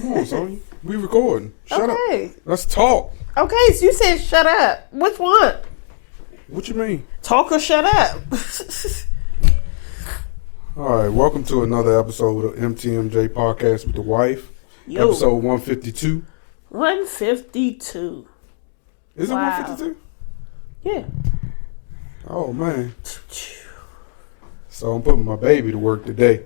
Come on, Sonya. We recording. Shut up. Let's talk. Okay, so you said shut up. Which one? What you mean? Talk or shut up? All right, welcome to another episode of MTMJ Podcast with the Wife. Yo. Episode 152. 152. Is it 152? Yeah. Oh, man. So I'm putting my baby to work today.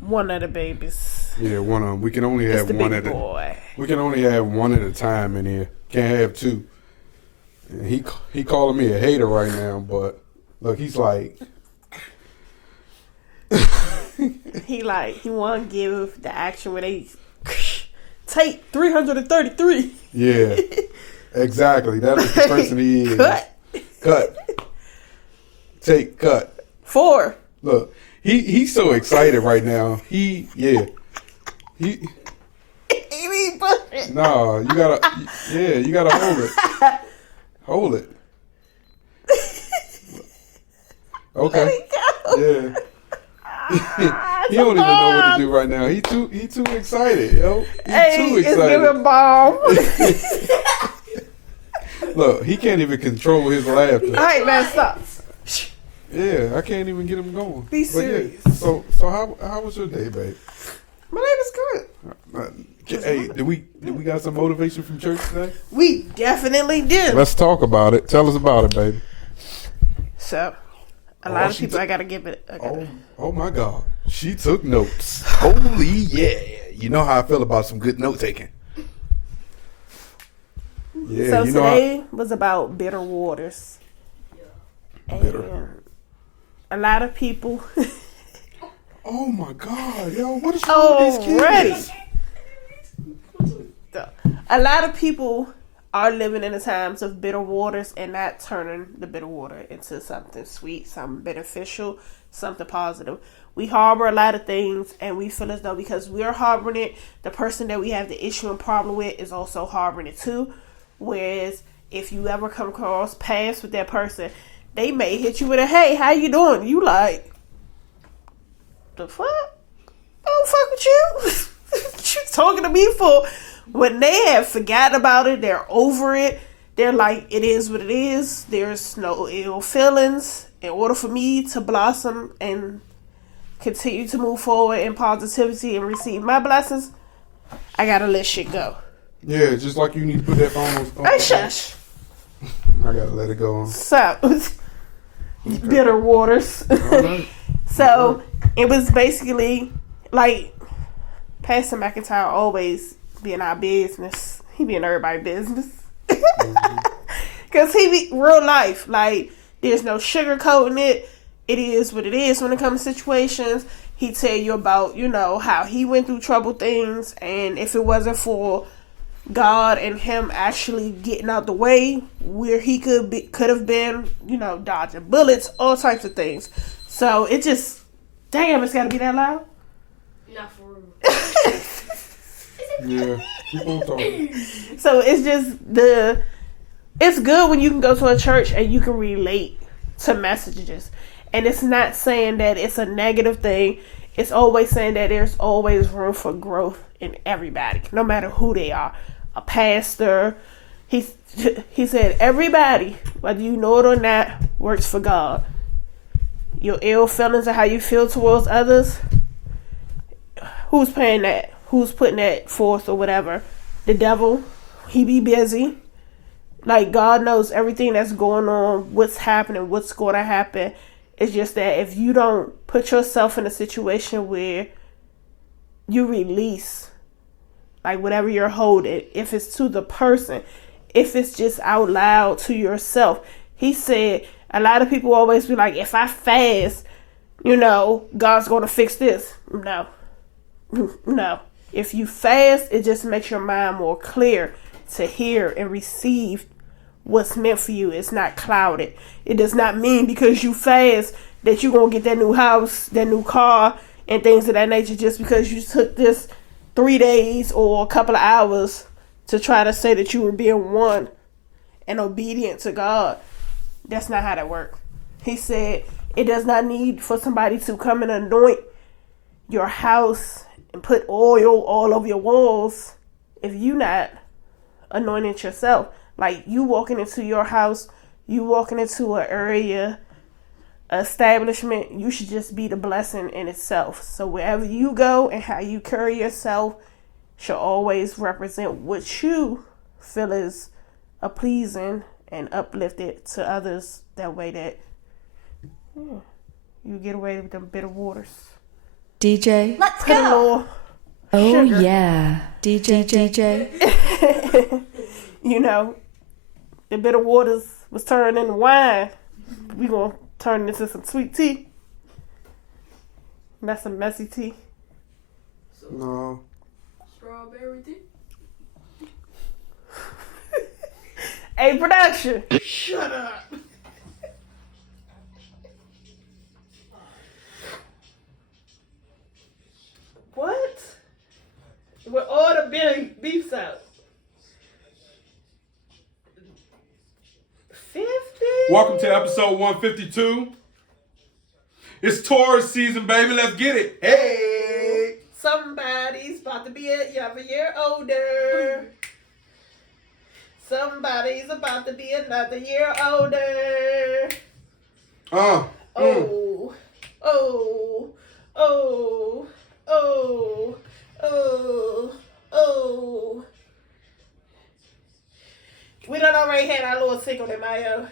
One of the babies. Yeah, one of them. We can only have one at a. We can only have one at a time in here. Can't have two. And he calling me a hater right now, but look, he's like. he want to give the action where they take 333. Yeah, exactly. That is the person he is. Cut. Take, cut. 4. Look, he's so excited right now. He No, you gotta hold it. Hold it. Okay. Yeah. He don't even know what to do right now. He too excited, yo. He's too excited. It's giving bomb. Look, he can't even control his laughter. All right, man, stop. Yeah, I can't even get him going. Be serious. Yeah, so how was your day, babe? My day was good. Hey, did we got some motivation from church today? We definitely did. Let's talk about it. Tell us about it, baby. So, a lot of people, I gotta give it. Oh my God, she took notes. Holy yeah! You know how I feel about some good note taking. Yeah. So today was about bitter waters. Bitter. And a lot of people. Oh my God, yo! What is wrong with these kids? A lot of people are living in the times of bitter waters and not turning the bitter water into something sweet, something beneficial, something positive. We harbor a lot of things and we feel as though because we're harboring it, the person that we have the issue and problem with is also harboring it too. Whereas if you ever come across paths with that person, they may hit you with a, hey, how you doing? You like, the fuck? I don't fuck with you. What you talking to me for? When they have forgotten about it, they're over it. They're like, it is what it is. There's no ill feelings. In order for me to blossom and continue to move forward in positivity and receive my blessings, I gotta let shit go. Yeah, just like you need to put that phone on. Hey, shush. I gotta let it go on. So, bitter waters. Right. So, it was basically like Pastor McIntyre always be in our business. He be in everybody's business. Because he be real life. Like, there's no sugarcoating it. It is what it is when it comes to situations. He tell you about, how he went through troubled things. And if it wasn't for God and him actually getting out the way where he could have been, dodging bullets, all types of things. So it just, damn, it's got to be that loud? Not for real. Yeah, keep on talking. So it's just it's good when you can go to a church and you can relate to messages. And it's not saying that it's a negative thing. It's always saying that there's always room for growth in everybody, no matter who they are. A pastor, he said, everybody, whether you know it or not, works for God. Your ill feelings and how you feel towards others, who's paying that? Who's putting that forth or whatever? The devil. He be busy. Like, God knows everything that's going on, what's happening, what's going to happen. It's just that if you don't put yourself in a situation where you release, like, whatever you're holding, if it's to the person, if it's just out loud to yourself. He said, a lot of people always be like, if I fast, God's going to fix this. No. If you fast, it just makes your mind more clear to hear and receive what's meant for you. It's not clouded. It does not mean because you fast that you're going to get that new house, that new car, and things of that nature just because you took this 3 days or a couple of hours to try to say that you were being one and obedient to God. That's not how that works. He said it does not need for somebody to come and anoint your house and put oil all over your walls if you not anointing it yourself. Like, you walking into your house, you walking into an area, establishment, you should just be the blessing in itself. So wherever you go and how you carry yourself should always represent what you feel is a pleasing and uplifted to others. That way that you get away with them bitter waters. DJ, let's go. Oh sugar. Yeah, DJ. You know, the bitter waters was turned into wine. We gonna turn it into some sweet tea. That's some messy tea. No. Strawberry tea. Hey, production. Shut up. What? With all the beefs out. 50? Welcome to episode 152. It's Taurus season, baby. Let's get it. Hey. Somebody's about to be a year older. Somebody's about to be another year older. Oh. Oh. Oh. Oh. Oh. Oh. We done already had our little single in Mayo.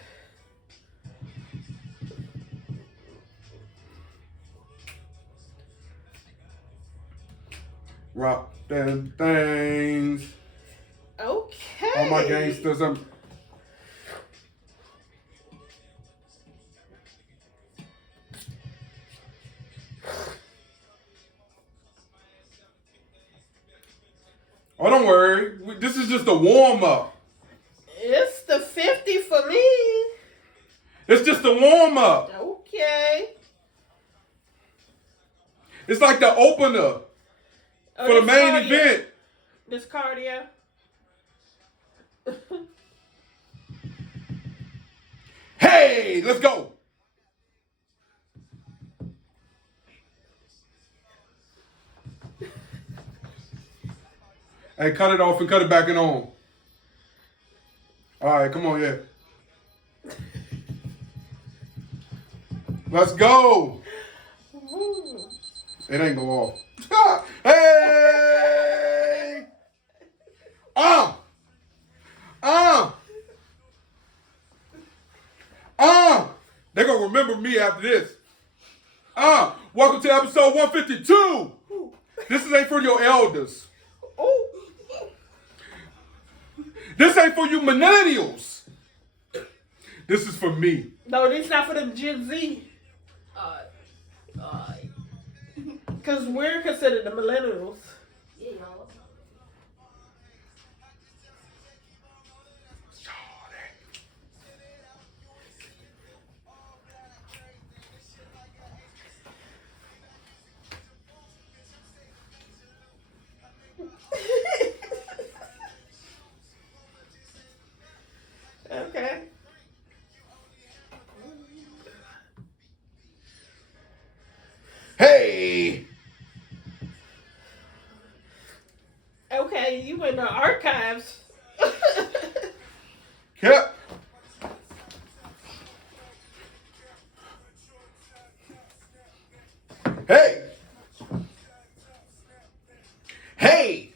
Rock them things. Okay. All my gangsters. Oh, don't worry. This is just a warm-up. It's the 50 for me. It's just a warm-up. Okay. It's like the opener for the main event. This cardio. Hey, let's go. Hey, cut it off and cut it back and on. All right, come on, yeah. Let's go. It ain't go off. Hey! They're going to remember me after this. Welcome to episode 152. This ain't for your elders. This ain't for you millennials. This is for me. No, this is not for them Gen Z. Because we're considered the millennials. Yeah, y'all. Okay. Hey! Okay, you in the archives. Yep. Hey! Hey!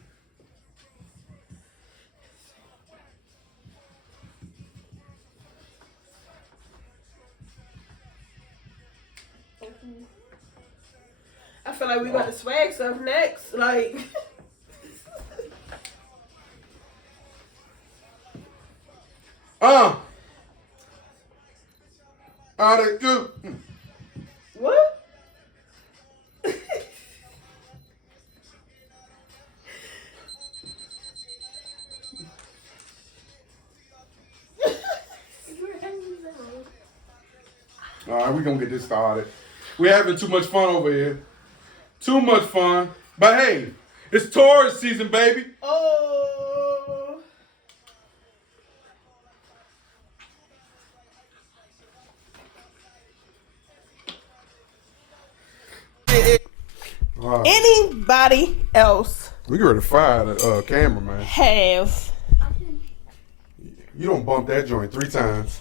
I feel like we got to swag stuff next. Like, How they do? what? All right, we're going to get this started. We're having too much fun over here. Too much fun. But hey, it's Taurus season, baby. Oh. Anybody else We get ready to fire the cameraman. have You don't bump that joint 3 times.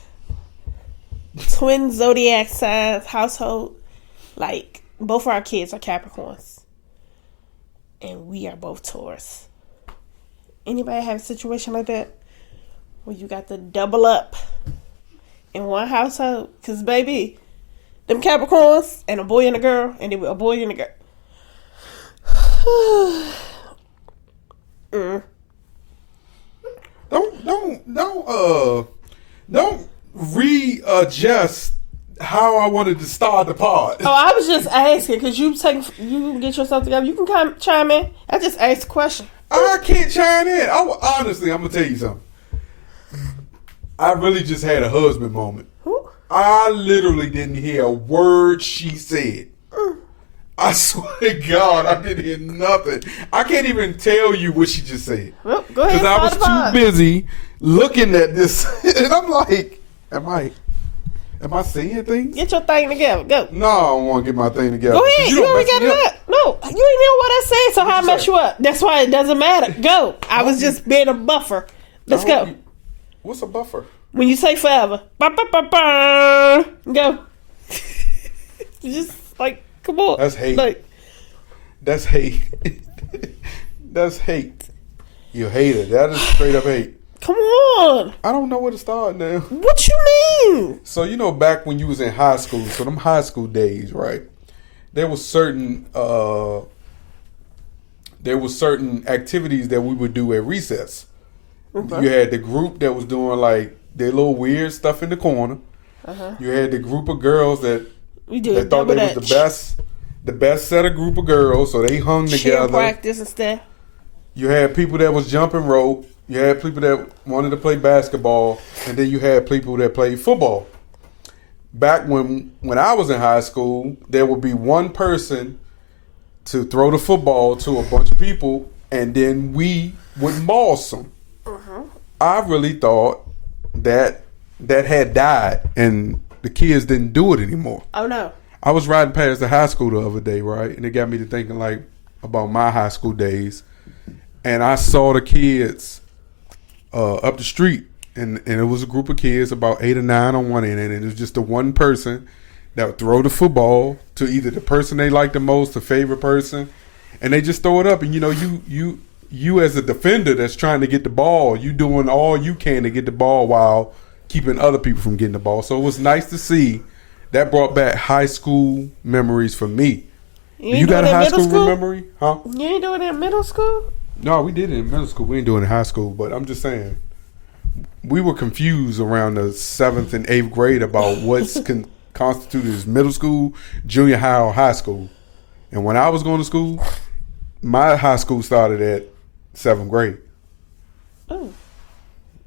twin zodiac signs household? Like, both of our kids are Capricorns. And we are both Taurus. Anybody have a situation like that? Where you got to double up in one household? Because, baby, them Capricorns and a boy and a girl, and then a boy and a girl. Don't readjust how I wanted to start the pod. Oh, I was just asking because you get yourself together. You can come chime in. I just asked a question. I can't chime in. Honestly, I'm gonna tell you something. I really just had a husband moment. Who? I literally didn't hear a word she said. I swear to God, I didn't hear nothing. I can't even tell you what she just said. Well, go ahead. Because I was too busy looking at this. And I'm like, am I seeing things? Get your thing together. Go. No, I don't want to get my thing together. Go ahead. You already got it up. No, you ain't know what I said, so how I mess you up? That's why it doesn't matter. Go. I was just being a buffer. Let's go. What's a buffer? When you say forever. Go. Just like, come on. That's hate. Like, that's hate. That's hate. You hate it. That is straight up hate. come on. I don't know where to start now. What you mean? So, you know, back when you was in high school, so them high school days, right? There was certain activities that we would do at recess. Okay. You had the group that was doing like their little weird stuff in the corner. You had the group of girls that thought they was the best set of group of girls, so they hung together. Practice and stuff. You had people that was jumping rope. You had people that wanted to play basketball, and then you had people that played football. Back when I was in high school, there would be one person to throw the football to a bunch of people, and then we would boss them. I really thought that had died, and the kids didn't do it anymore. Oh, no. I was riding past the high school the other day, right? And it got me to thinking like about my high school days. And I saw the kids up the street, and it was a group of kids, about 8 or 9 on one end, and it was just the one person that would throw the football to either the person they liked the most, the favorite person, and they just throw it up. And you know, you as a defender that's trying to get the ball, you doing all you can to get the ball while keeping other people from getting the ball. So it was nice to see. That brought back high school memories for me. You got a high school memory? Huh? You ain't doing it in middle school? No, we did it in middle school. We ain't doing it in high school. But I'm just saying, we were confused around the 7th and 8th grade about what's constituted as middle school, junior high, or high school. And when I was going to school, my high school started at 7th grade. Oh.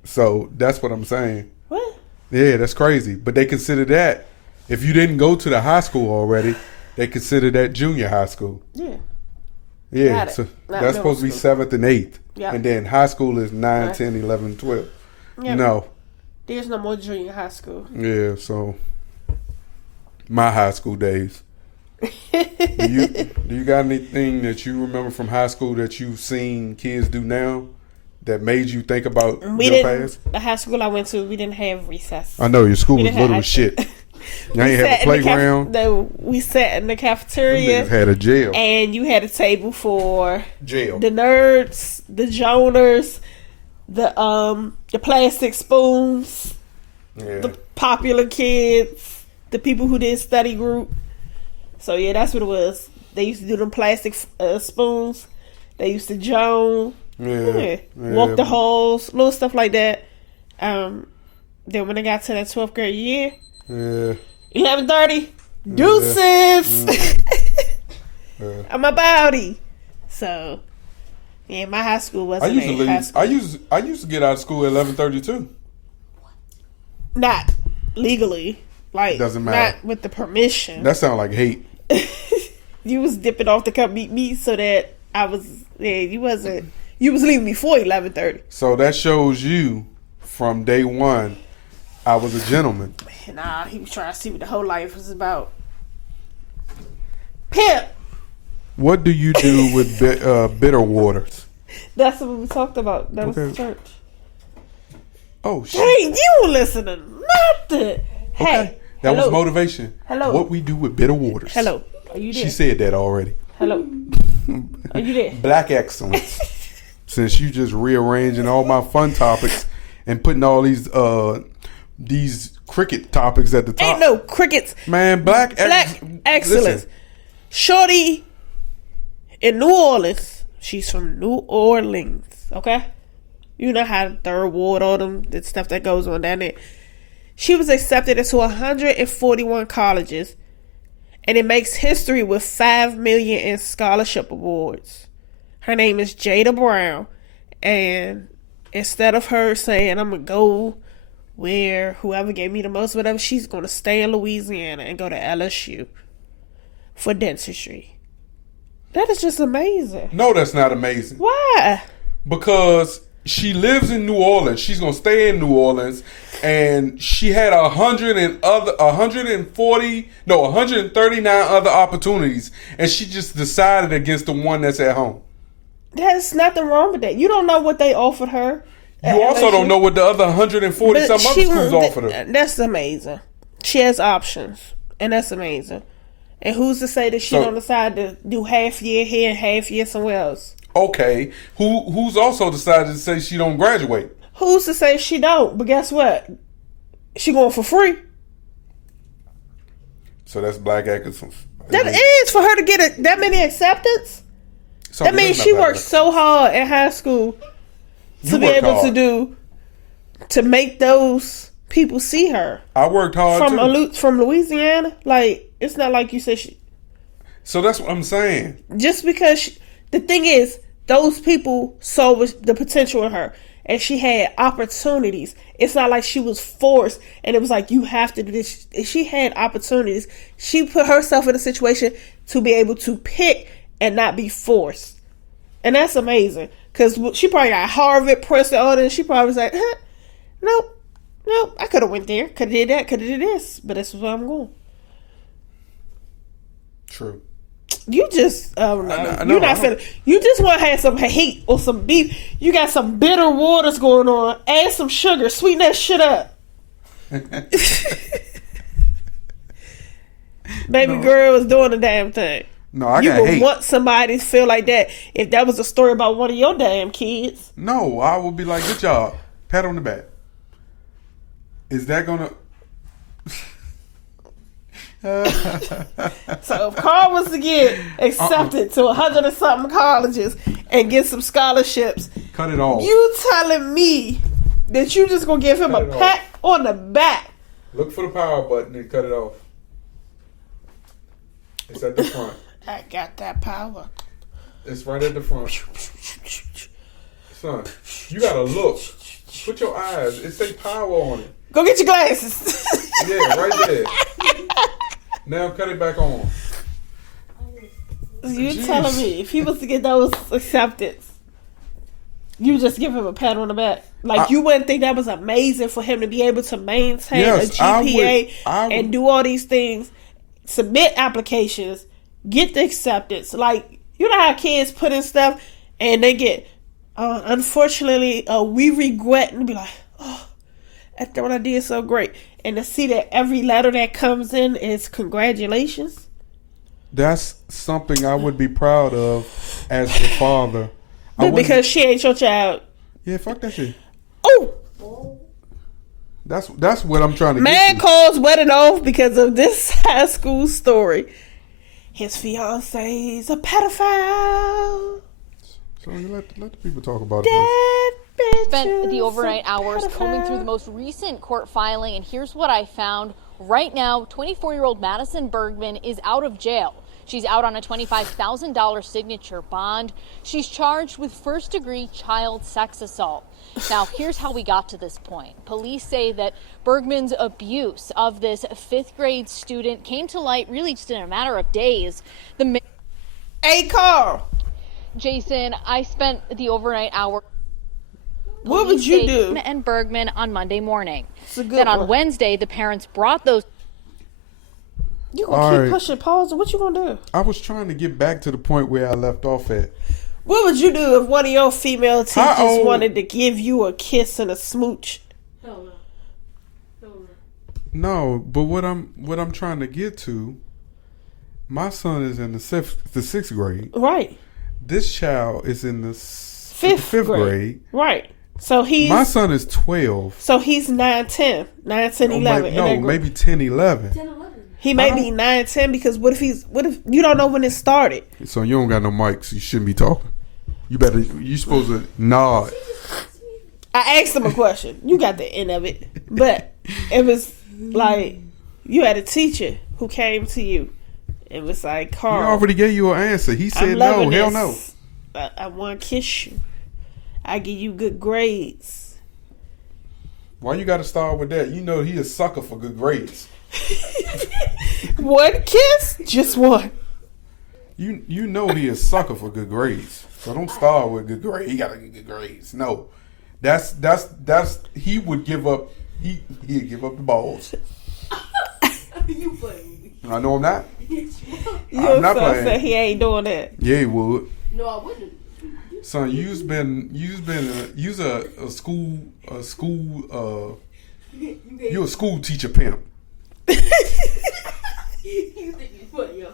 So that's what I'm saying. What? Yeah, that's crazy. But they consider that, if you didn't go to the high school already, they consider that junior high school. Yeah. Yeah, so that's supposed to be 7th and 8th. Yep. And then high school is 9, 10, 11, 12. Yep. No. There's no more junior high school. Yeah, so my high school days. do you got anything that you remember from high school that you've seen kids do now that made you think about your past? The high school I went to, we didn't have recess. I know, your school was little as shit. Y'all ain't have a playground. We sat in the cafeteria. Them niggas had a jail. And you had a table for jail. The nerds, the joners, the plastic spoons, the popular kids, the people who did study group. So yeah, that's what it was. They used to do them plastic spoons. They used to jone. Walk the halls, little stuff like that. Then when I got to that 12th grade year, 11:30, deuces. I'm a body. So, yeah, my high school wasn't high school. I used to get out of school at 11:30 too. Not legally, like doesn't matter. Not with the permission. That sounds like hate. You was dipping off to come meet me, so that I was. Yeah, you wasn't. You was leaving before 11:30. So that shows you, from day one, I was a gentleman. Nah, he was trying to see what the whole life was about. Pimp. What do you do with bitter waters? That's what we talked about. That was the church. Oh, shit. Hey, you were listening. Nothing. Hey. Okay. That was motivation. Hello. What we do with bitter waters. Hello. Are you there? She said that already. Hello. Are you there? Black excellence. Since you just rearranging all my fun topics and putting all these cricket topics at the top. Ain't no crickets. Man, black excellence. Listen. Shorty in New Orleans. She's from New Orleans. Okay? You know how the third ward, all them, the stuff that goes on down there. She was accepted into 141 colleges, and it makes history with $5 million in scholarship awards. Her name is Jada Brown, and instead of her saying, I'm going to go where whoever gave me the most, whatever, she's going to stay in Louisiana and go to LSU for dentistry. That is just amazing. No, that's not amazing. Why? Because she lives in New Orleans. She's gonna stay in New Orleans, and she had 139 other opportunities, and she just decided against the one that's at home. There's nothing wrong with that. You don't know what they offered her. You also don't know what the other 140 some other schools offered her. That's amazing. She has options, and that's amazing. And who's to say that she don't decide to do half year here and half year somewhere else? Okay, who's also decided to say she don't graduate? Who's to say she don't? But guess what? She going for free. So that's black excellence. That is for her to get that many acceptance. So that means she worked so hard in high school to be able to make those people see her. I worked hard too. From Louisiana. Like, it's not like you said she. So that's what I'm saying. Just because the thing is, those people saw the potential in her, and she had opportunities. It's not like she was forced, and it was like, you have to do this. She had opportunities. She put herself in a situation to be able to pick and not be forced. And that's amazing. Because she probably got Harvard, Princeton, all this. She probably was like, nope, I could have went there. Could have did that, could have did this. But this is where I'm going. True. You just, you're not finna. You just want to have some hate or some beef. You got some bitter waters going on. Add some sugar. Sweeten that shit up. Baby girl is doing the damn thing. No, I you got would hate. want somebody to feel like that if that was a story about one of your damn kids. No, I would be like, good job. Pat on the back. Is that gonna... So if Carl was to get accepted to 100 and something colleges and get some scholarships, cut it off. You telling me that you just gonna give him a pat on the back? Look for the power button and cut it off. It's at the front. I got that power. It's right at the front. Son, you gotta look. Put your eyes. It say power on it. Go get your glasses. Yeah, right there. Now cut it back on. You telling me if he was to get those acceptance, you just give him a pat on the back? Like, you wouldn't think that was amazing for him to be able to maintain a GPA and do all these things, submit applications, get the acceptance. Like, you know how kids put in stuff and they get, unfortunately, we regret, and be like, oh, I thought I did so great. And to see that every letter that comes in is congratulations. That's something I would be proud of as the father. But because she ain't your child. Yeah, fuck that shit. Oh! That's what I'm trying to Man get to. calls wedding off because of this high school story. His fiance's a pedophile. So let the people talk about it. Spent the overnight hours combing through the most recent court filing, and here's what I found. Right now, 24-year-old Madison Bergman is out of jail. She's out on a $25,000 signature bond. She's charged with first-degree child sex assault. Now, here's how we got to this point. Police say that Bergman's abuse of this fifth-grade student came to light really just in a matter of days. Hey, Carl. Jason, I spent the overnight hour. What would you do? And Bergman on Monday morning. It's a good then on one. Wednesday, the parents brought those. You gonna All keep right. pushing pause? What you gonna do? I was trying to get back to the point where I left off at. What would you do if one of your female teachers old- wanted to give you a kiss and a smooch? Hell no. Hell no. No, but what I'm trying to get to, my son is in the sixth grade. Right. This child is in the Fifth grade. Right. So My son is 12. So he's 9, 10. 9, 10, 11. Maybe 10, 11. 10, 11. He may be 9, 10 because what if you don't know when it started? So you don't got no mic, so you shouldn't be talking. You supposed to nod. I asked him a question. You got the end of it. But it was like you had a teacher who came to you. It was like, He Carl, already gave you an answer. He I'm said no, loving hell this. no. I want to kiss you. I give you good grades. Why you got to start with that? You know he a sucker for good grades. One kiss? Just one. You know he a sucker for good grades. So don't start with good grades. He got to get good grades. No, that's he would give up. He'd give up the balls. You playing? I know I'm not. You I'm not so playing. said he ain't doing that. Yeah, he would. No, I wouldn't. Son, you's a school you're a school teacher pimp. You think you're funny,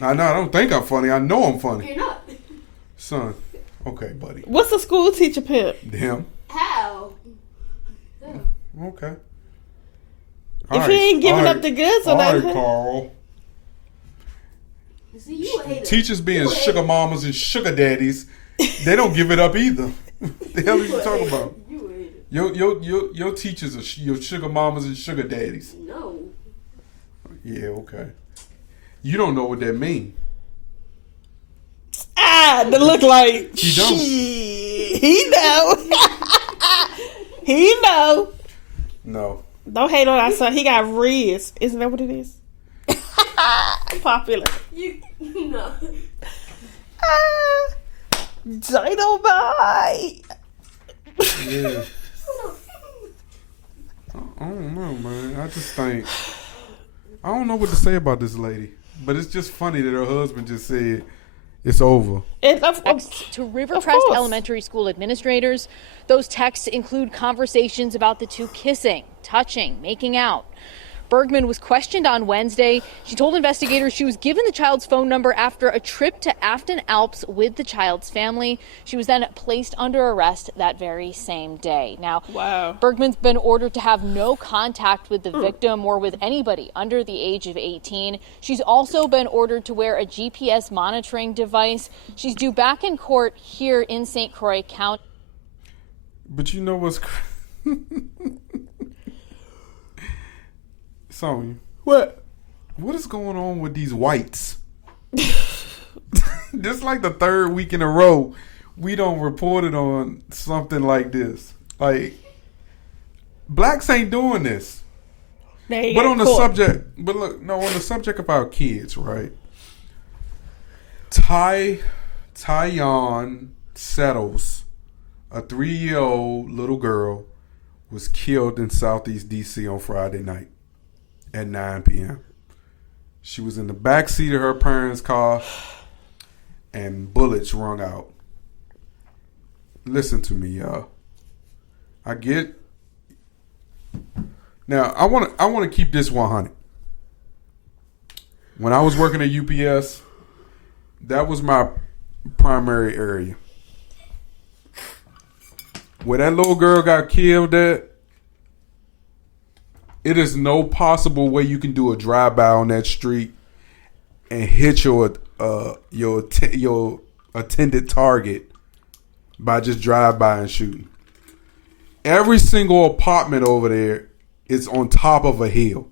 huh? I don't think I'm funny. I know I'm funny. You're not. Son, okay, buddy. What's a school teacher pimp? Him. How? Okay. If he ain't giving up the goods or all right, nothing. Carl. See, you a hater. Teachers being You a sugar hater. mamas and sugar daddies, they don't give it up either. The hell are you talking about? You a hater. Your teachers are your sugar mamas and sugar daddies. No. Yeah, okay. You don't know what that means. That look like He don't. He know. He know. No. Don't hate on our son. He got Riz. Isn't that what it is? Popular. You no. Dynamite. Yeah. I don't know, man. I just think I don't know what to say about this lady, but it's just funny that her husband just said it's over. Text to River Crest course. Elementary School administrators. Those texts include conversations about the two kissing, touching, making out. Bergman was questioned on Wednesday. She told investigators she was given the child's phone number after a trip to Afton Alps with the child's family. She was then placed under arrest that very same day. Now, Wow. Bergman's been ordered to have no contact with the victim or with anybody under the age of 18. She's also been ordered to wear a GPS monitoring device. She's due back in court here in St. Croix County. But you know what's Sonya, What? what is going on with these whites? This like the third week in a row we don't report it on something like this. Like blacks ain't doing this. But on the subject, but look, no, on the subject of our kids, right? Tyon Settles, a 3-year-old little girl, was killed in Southeast DC on Friday night at 9 p.m. She was in the back seat of her parents' car and bullets rung out. Listen to me, y'all. I get. Now, I want to keep this 100. When I was working at UPS, that was my primary area. Where that little girl got killed at, it is no possible way you can do a drive-by on that street and hit your intended target by just drive-by and shooting. Every single apartment over there is on top of a hill.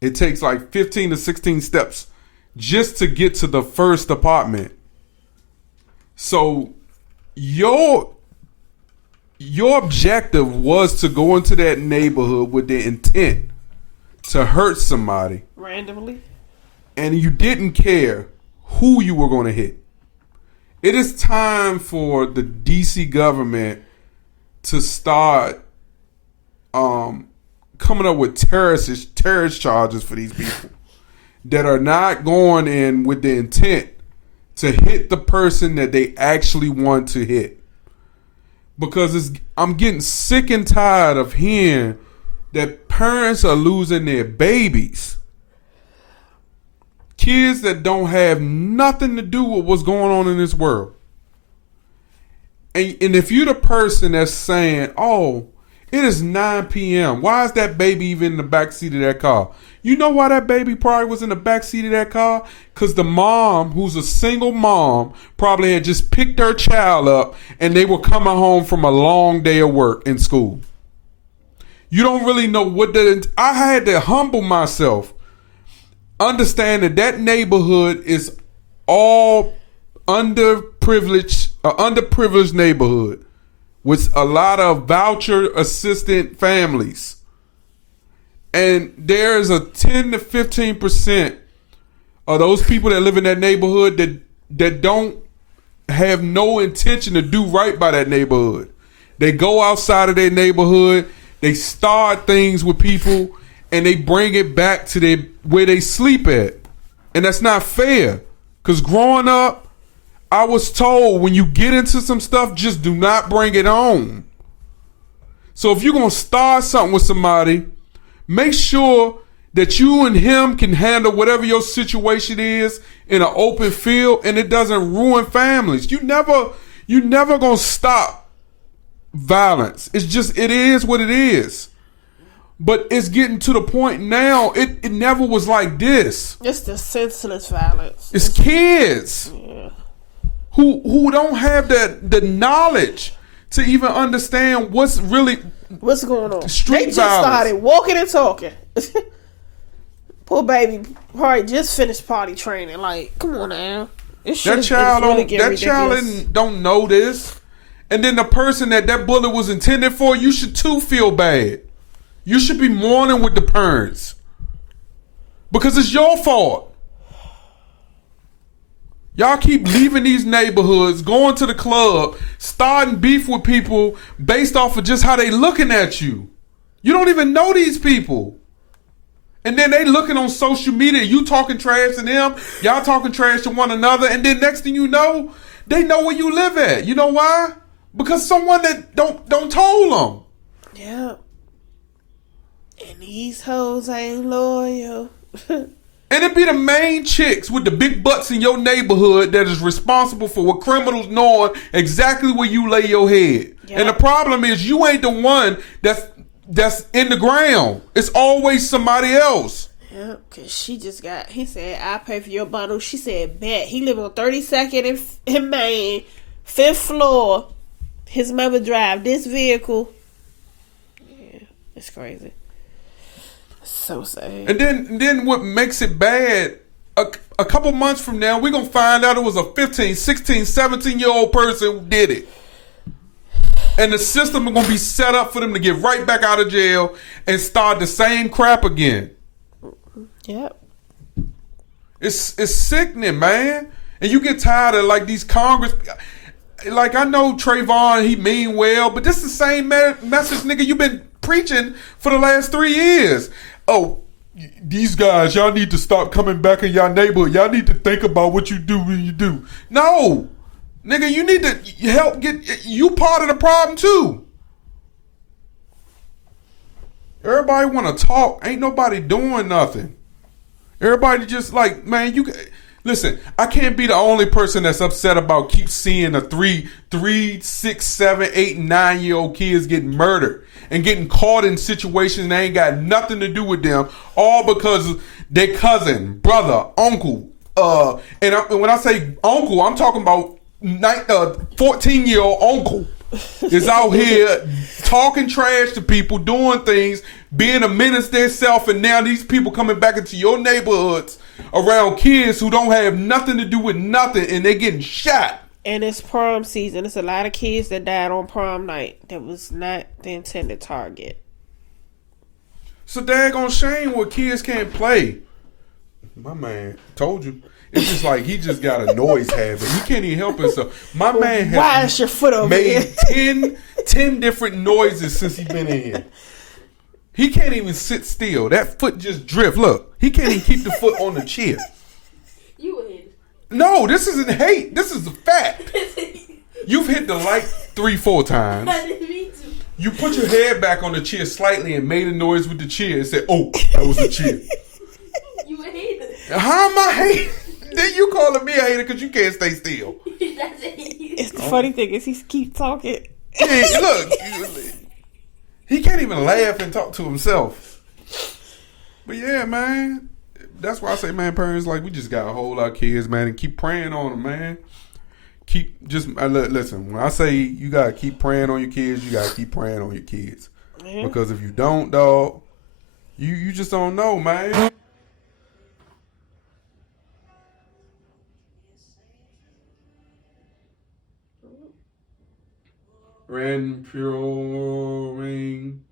It takes like 15 to 16 steps just to get to the first apartment. So your objective was to go into that neighborhood with the intent to hurt somebody, randomly, and you didn't care who you were going to hit. It is time for the DC government to start coming up with terrorist charges for these people. that are not going in with the intent to hit the person that they actually want to hit. Because I'm getting sick and tired of hearing that parents are losing their babies. Kids that don't have nothing to do with what's going on in this world. And if you're the person that's saying, oh, it is 9 p.m. Why is that baby even in the backseat of that car? You know why that baby probably was in the backseat of that car? Because the mom, who's a single mom, probably had just picked her child up and they were coming home from a long day of work in school. You don't really know what I had to humble myself. Understand that neighborhood is all underprivileged neighborhood with a lot of voucher assistant families. And there's a 10 to 15% of those people that live in that neighborhood that don't have no intention to do right by that neighborhood. They go outside of their neighborhood, they start things with people, and they bring it back to where they sleep at. And that's not fair. Because growing up, I was told when you get into some stuff, just do not bring it home. So if you're going to start something with somebody, make sure that you and him can handle whatever your situation is in an open field and it doesn't ruin families. You never going to stop violence. It is what it is. But it's getting to the point now, it never was like this. It's the senseless violence. It's kids who don't have the knowledge to even understand what's going on. They just started walking and talking. Poor baby probably just finished potty training. Like, come on now. That child don't know this. And then the person that bullet was intended for, you should too feel bad. You should be mourning with the parents. Because it's your fault. Y'all keep leaving these neighborhoods, going to the club, starting beef with people based off of just how they looking at you. You don't even know these people. And then they looking on social media, you talking trash to them, y'all talking trash to one another, and then next thing you know, they know where you live at. You know why? Because someone that don't told them. Yeah. And these hoes ain't loyal. And it be the main chicks with the big butts in your neighborhood that is responsible for what criminals knowing exactly where you lay your head. Yep. And the problem is you ain't the one that's in the ground. It's always somebody else. Yeah, because he said, I'll pay for your bundle. She said, bet. He live on 32nd in Maine, 5th floor. His mother drive this vehicle. Yeah, it's crazy. So sad. And then what makes it bad, a couple months from now, we're going to find out it was a 15, 16, 17-year-old person who did it. And the system is going to be set up for them to get right back out of jail and start the same crap again. Yep. It's sickening, man. And you get tired of like these Congress... Like, I know Trayvon, he mean well, but this is the same message, nigga, you've been preaching for the last 3 years. Oh, these guys, y'all need to stop coming back in y'all neighborhood. Y'all need to think about what you do when you do. No. Nigga, you need to help you part of the problem too. Everybody want to talk. Ain't nobody doing nothing. Everybody just like, man, listen, I can't be the only person that's upset about keep seeing the 3, 6, 7, 8, 9-year-old kids getting murdered and getting caught in situations that ain't got nothing to do with them, all because their cousin, brother, uncle, and when I say uncle, I'm talking about 14-year-old uncle is out here talking trash to people, doing things, being a menace themselves, and now these people coming back into your neighborhoods around kids who don't have nothing to do with nothing, and they getting shot. And it's prom season. It's a lot of kids that died on prom night that was not the intended target. It's a daggone shame where kids can't play. My man told you. It's just like he just got a noise habit. He can't even help himself. My man has your foot over made 10 different noises since he's been in here. He can't even sit still. That foot just drift. Look, he can't even keep the foot on the chair. You a hater. No, this isn't hate. This is a fact. You've hit the light 3-4 times. I didn't mean to. You put your head back on the chair slightly and made a noise with the chair and said, "Oh, that was the chair." You a hater. How am I hating? Then you calling me a hater because you can't stay still. That's a hater. It's the funny thing is he keep talking. Yeah, look, he can't even laugh and talk to himself. But yeah, man, that's why I say, man, parents, like, we just gotta hold our kids, man, and keep praying on them, man. Listen, when I say you gotta keep praying on your kids, you gotta keep praying on your kids. Yeah. Because if you don't, dog, you just don't know, man. Red pure rain.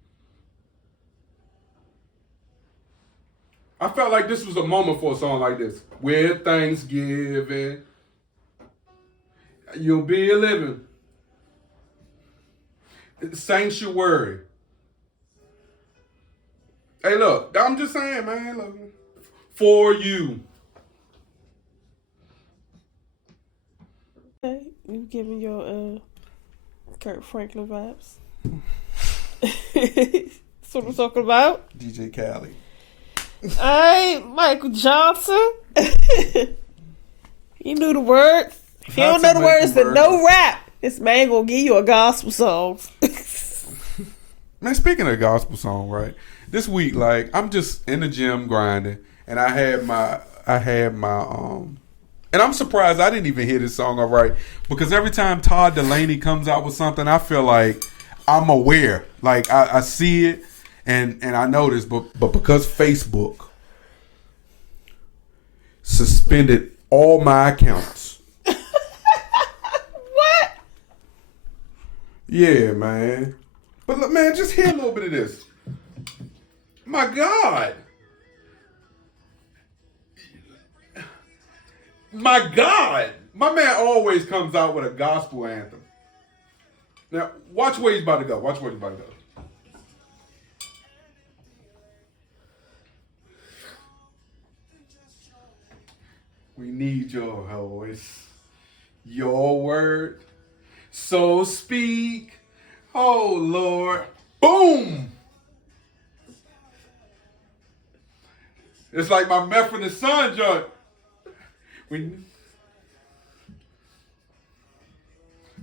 I felt like this was a moment for a song like this. With Thanksgiving, you'll be a living. Sanctuary. Hey, look, I'm just saying, man. Look, for you. Okay, you giving your Kurt Franklin vibes. That's what I'm talking about. DJ Khaled. Hey, Michael Johnson. He knew the words. If you don't know the words, then no rap. This man gonna give you a gospel song. Man, speaking of gospel song, right? This week, like, I'm just in the gym grinding, and I had my and I'm surprised I didn't even hear this song all right, because every time Todd Delaney comes out with something, I feel like I'm aware. Like, I see it, and I know this, but because Facebook suspended all my accounts. What? Yeah, man. But look, man, just hear a little bit of this. My God. My God. My man always comes out with a gospel anthem. Now, watch where he's about to go. Watch where he's about to go. We need your voice, your word. So speak, oh Lord. Boom! It's like my Meth and Son joint.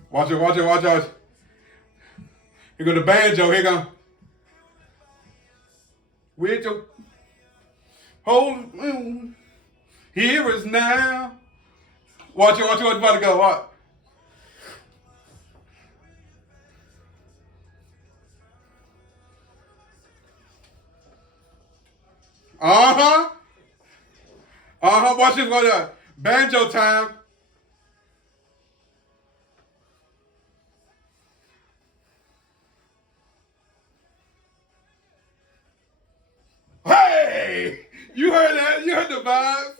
Watch it. Here go the banjo. Here go. With your hold. Here is now. Watch it. About to go. Watch. Watch this. Watch that. Banjo time. Hey! You heard that? You heard the vibes?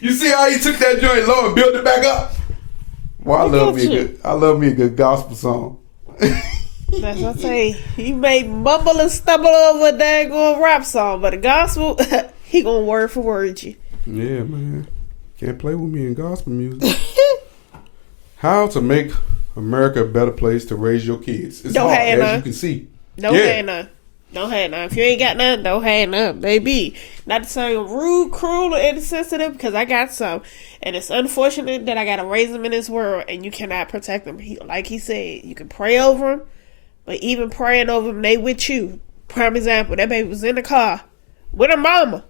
You see how he took that joint low and built it back up? Well, I love me a good gospel song. That's what I say. He may mumble and stumble over a daggone rap song, but the gospel, he gonna word for word you. Yeah, man. Can't play with me in gospel music. How to make America a better place to raise your kids. It's hard, as you can see. Don't have none. Don't have none. If you ain't got none, don't have none, baby. Not to say I'm rude, cruel, or insensitive, because I got some. And it's unfortunate that I got to raise them in this world, and you cannot protect them. Like he said, you can pray over them, but even praying over them, they with you. Prime example, that baby was in the car with her mama,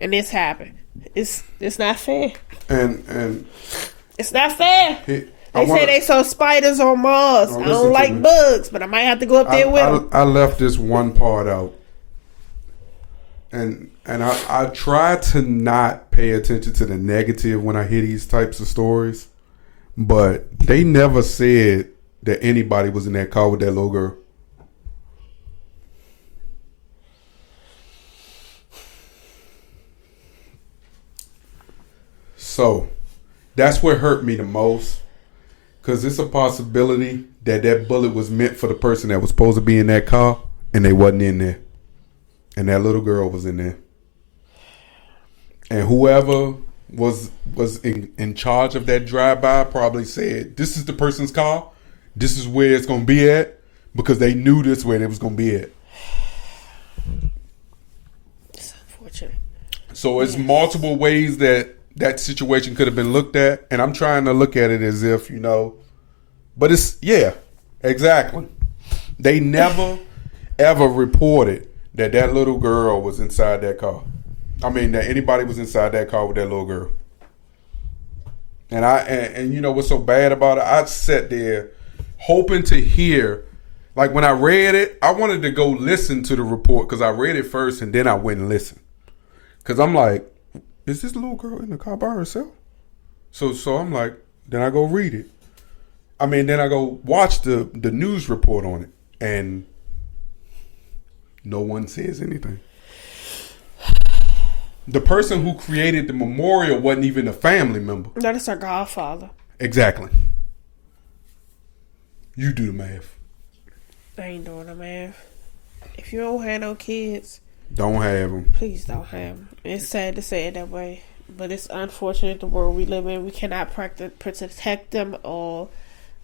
and this happened. It's not fair. And it's not fair. They say they saw spiders on Mars. I don't like bugs, but I might have to go up there with them. I left this one part out. And I try to not pay attention to the negative when I hear these types of stories. But they never said that anybody was in that car with that little girl. So, that's what hurt me the most. Because it's a possibility that bullet was meant for the person that was supposed to be in that car, and they wasn't in there. And that little girl was in there. And whoever was in charge of that drive-by probably said, this is the person's car. This is where it's going to be at, because they knew this where it was going to be at. It's unfortunate. So it's multiple ways that situation could have been looked at. And I'm trying to look at it as if, but it's, yeah, exactly. They never, ever reported that little girl was inside that car. I mean, that anybody was inside that car with that little girl. And you know what's so bad about it? I sat there hoping to hear, like when I read it, I wanted to go listen to the report because I read it first and then I went and listened. Because I'm like, is this little girl in the car by herself? So I'm like, then I go read it. I mean, then I go watch the news report on it. And no one says anything. The person who created the memorial wasn't even a family member. That is our godfather. Exactly. You do the math. I ain't doing the math. If you don't have no kids, don't have them. Please don't have them. It's sad to say it that way, but it's unfortunate the world we live in. We cannot protect them all.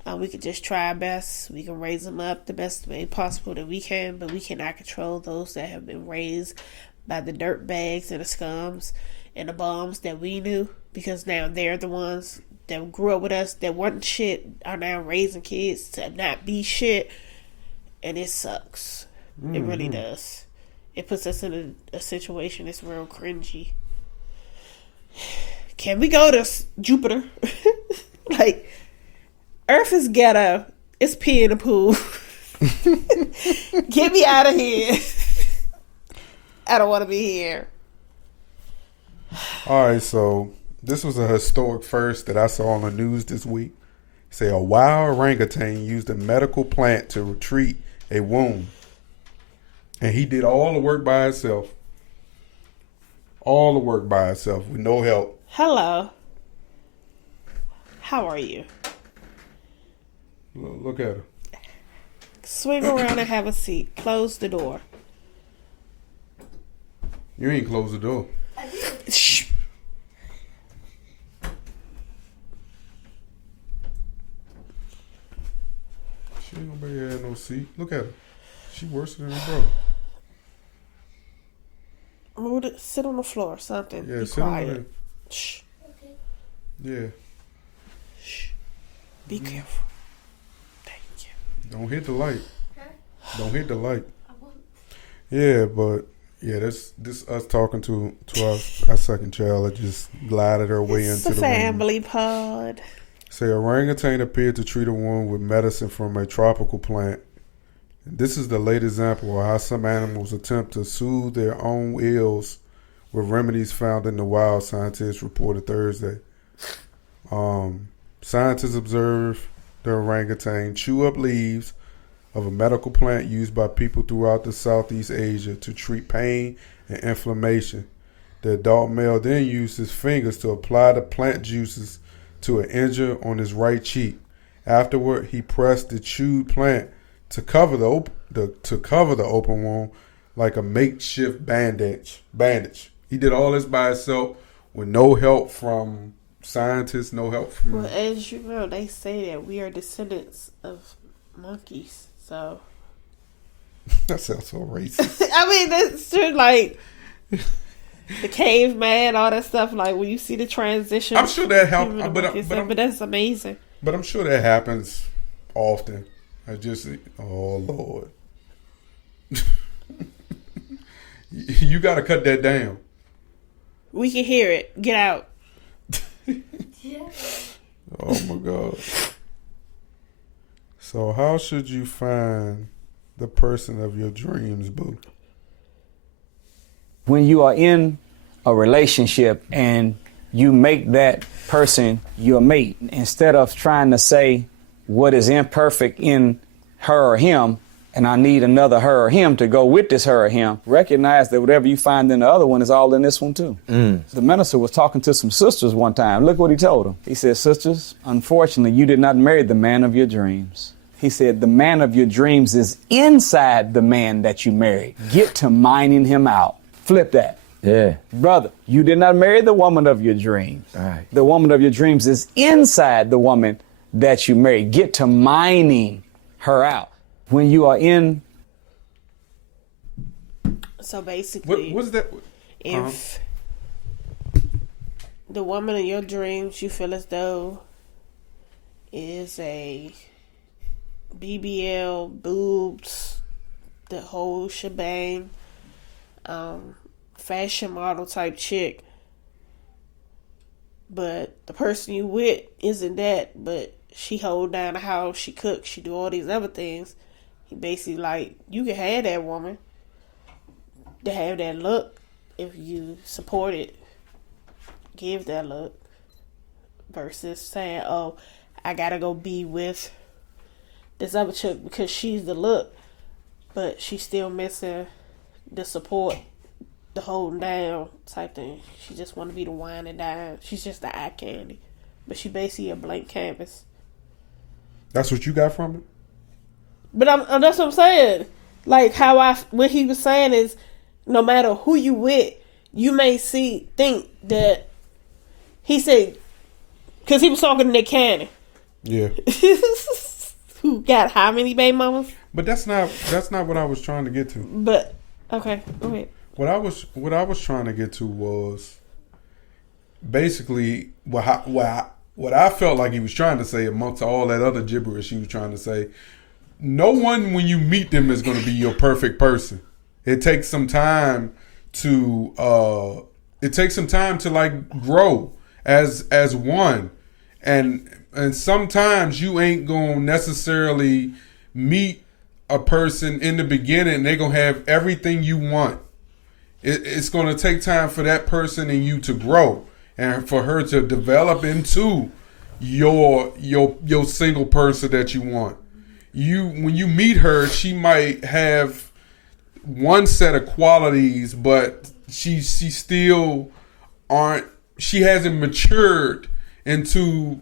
We can just try our best. We can raise them up the best way possible that we can, but we cannot control those that have been raised by the dirt bags and the scums and the bums that we knew, because now they're the ones that grew up with us that weren't shit, are now raising kids to not be shit, and it sucks. Mm-hmm. It really does. It puts us in a situation that's real cringy. Can we go to Jupiter? Like, Earth is ghetto. It's pee in the pool. Get me out of here. I don't want to be here. All right, so this was a historic first that I saw on the news this week. Say a wild orangutan used a medical plant to treat a wound. And he did all the work by himself. All the work by himself with no help. Hello. How are you? Look at her. Swing around and have a seat. Close the door. You ain't closed the door. Shh. She ain't gonna be here no seat. Look at her. She worse than her brother. Sit on the floor or something. Yeah, be sit on quiet. there. Shh. Okay. Yeah. Shh. Be careful. Thank you. Don't hit the light. Huh? Don't hit the light. I won't. Yeah, but yeah, this us talking to our second child that just glided her way It's into a the room. family pod. Say orangutan appeared to treat a wound with medicine from a tropical plant. This is the late example of how some animals attempt to soothe their own ills with remedies found in the wild, scientists reported Thursday. Scientists observed the orangutan chew up leaves of a medical plant used by people throughout the Southeast Asia to treat pain and inflammation. The adult male then used his fingers to apply the plant juices to an injury on his right cheek. Afterward, he pressed the chewed plant to cover the open wound like a makeshift bandage. He did all this by himself with no help from scientists, no help from... Well, as you know, they say that we are descendants of monkeys, so... That sounds so racist. I mean, that's true, like... The caveman, all that stuff, like when you see the transition... I'm sure that helped, but that's amazing. But I'm sure that happens often. Oh, Lord. You got to cut that down. We can hear it. Get out. Yeah. Oh, my God. So how should you find the person of your dreams, boo? When you are in a relationship and you make that person your mate, instead of trying to say what is imperfect in her or him, and I need another her or him to go with this her or him, recognize that whatever you find in the other one is all in this one too. The minister was talking to some sisters one time. Look what he told them. He said, sisters, unfortunately, you did not marry the man of your dreams. He said, the man of your dreams is inside the man that you married. Get to mining him out. Flip that. Yeah. Brother, you did not marry the woman of your dreams. All right. The woman of your dreams is inside the woman that you married. Get to mining her out. When you are in... So basically, What's that? if the woman of your dreams you feel as though is a BBL, boobs, the whole shebang, fashion model type chick, but the person you with isn't that, but she hold down the house, she cooks, she do all these other things, he basically like, you can have that woman to have that look if you support it, give that look, versus saying, oh, I gotta go be with this other chick because she's the look, but she's still missing the support, the holding down type thing. She just want to be the wine and dine. She's just the eye candy, but she basically a blank canvas. That's what you got from it? But that's what I'm saying. Like what he was saying is, no matter who you with, you may think that he said, because he was talking to Nick Cannon. Yeah. Who got how many baby mamas? But that's not what I was trying to get to. But okay, go ahead. What I was trying to get to was basically what I felt like he was trying to say amongst all that other gibberish he was trying to say. No one, when you meet them, is going to be your perfect person. It takes some time to like grow as one, and sometimes you ain't gonna necessarily meet a person in the beginning and they're gonna have everything you want. It's gonna take time for that person and you to grow and for her to develop into your single person that you want. When you meet her, she might have one set of qualities, but she still she hasn't matured into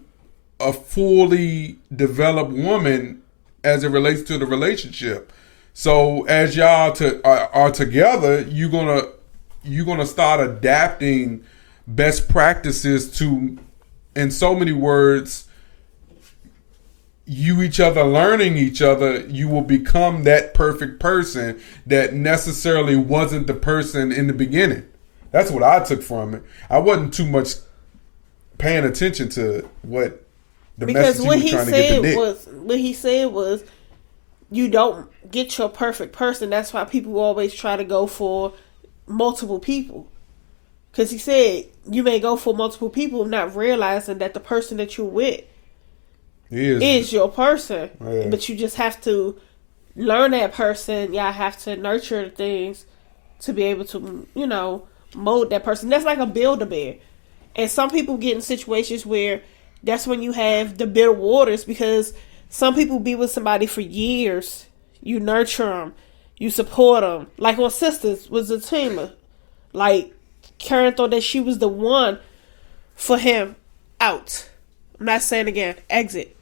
a fully developed woman as it relates to the relationship. So as y'all are together, you're gonna start adapting best practices to, in so many words, you each other learning each other. You will become that perfect person that necessarily wasn't the person in the beginning. That's what I took from it. I wasn't too much paying attention to what the message he was trying to get to Nick. What he said was, you don't get your perfect person. That's why people always try to go for multiple people. Because he said, you may go for multiple people not realizing that the person that you're with is your person. Yeah. But you just have to learn that person. Y'all have to nurture the things to be able to, mold that person. That's like a Build-A-Bear. And some people get in situations where that's when you have the bitter waters, because some people be with somebody for years. You nurture them. You support them. Like on Sisters with Zatima. Like, Karen thought that she was the one for him out. I'm not saying again. Exit.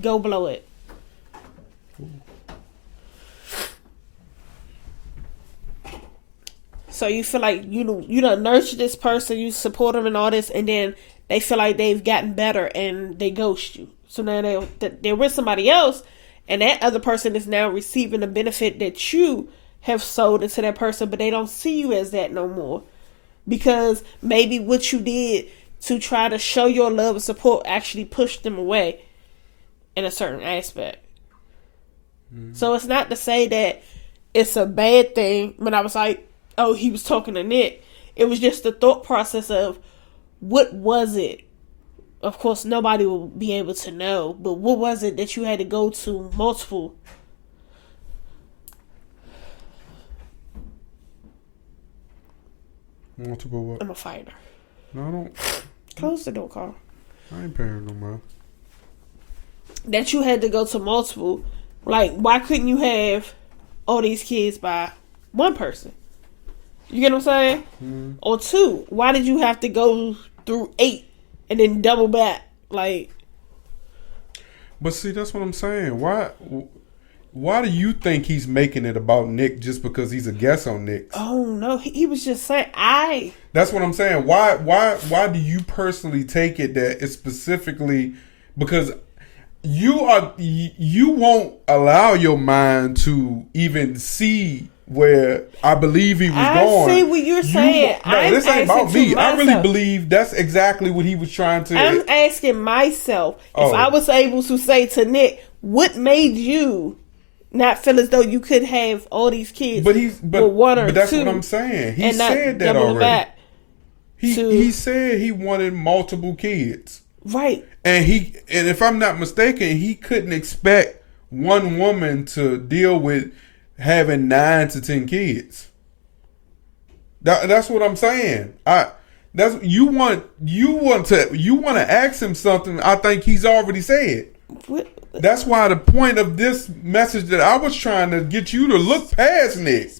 Go blow it. So you feel like you done nurture this person, you support them and all this, and then they feel like they've gotten better and they ghost you. So now they're with somebody else, and that other person is now receiving the benefit that you have sold into that person, but they don't see you as that no more. Because maybe what you did to try to show your love and support actually pushed them away in a certain aspect. Mm-hmm. So it's not to say that it's a bad thing. When I was like, oh, he was talking to Nick, it was just the thought process of, what was it? Of course, nobody will be able to know, but what was it that you had to go to multiple? Multiple what? I'm a fighter. No, I don't. Close the door, Carl. I ain't paying no more. That you had to go to multiple. Like, why couldn't you have all these kids by one person? You get what I'm saying? Mm. Or two. Why did you have to go through 8 and then double back. Like, but see, that's what I'm saying. Why do you think he's making it about Nick just because he's a guest on Nick's? oh no, he was just saying That's what I'm saying. Why do you personally take it that it's specifically because you won't allow your mind to even see where I believe he was going. I see what you're saying. No, this ain't about me. I really myself. believe that's exactly what he was trying to. I'm asking myself if I was able to say to Nick, what made you not feel as though you could have all these kids with one or but that's two, what I'm saying. He and not said that double already. back He said he wanted multiple kids. Right. And if I'm not mistaken, he couldn't expect one woman to deal with having 9 to 10 kids. That's what I'm saying. You want to ask him something. I think he's already said. What? That's why the point of this message that I was trying to get you to look past Nick,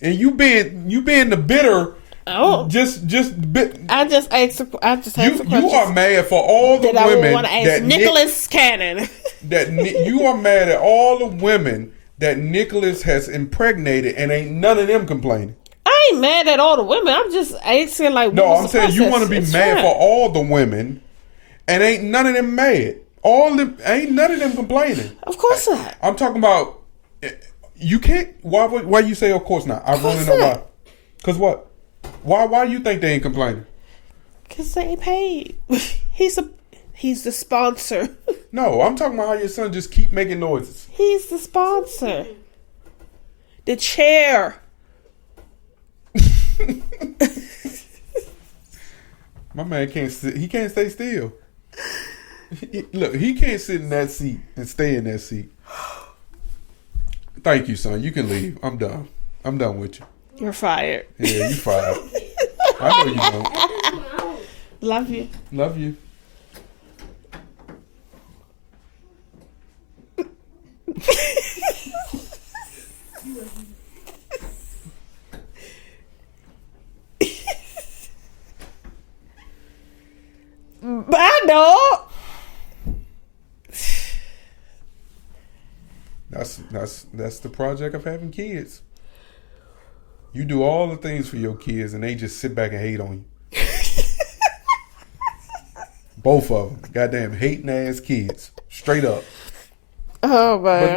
and you being the bitter. Oh, I just asked a question. You are mad for all the that women I want to ask that Nicholas Cannon. You are mad at all the women that Nicholas has impregnated, and ain't none of them complaining. I ain't mad at all the women. I'm just asking, like, No, what's I'm the saying you process? want to be It's mad fine. for all the women, and ain't none of them mad. Ain't none of them complaining. Of course not. I'm talking about you can't. Why you say of course not? I want to know why. Cause what? Why you think they ain't complaining? Cause they ain't paid. He's the sponsor. No, I'm talking about how your son just keep making noises. He's the sponsor. The chair. My man can't sit. He can't stay still. Look, he can't sit in that seat and stay in that seat. Thank you, son. You can leave. I'm done. I'm done with you. You're fired. Yeah, you fired. I know you don't. Love you. Love you. Bye, dog. That's the project of having kids. You do all the things for your kids, and they just sit back and hate on you. Both of them, goddamn hating ass kids, straight up. Oh But man.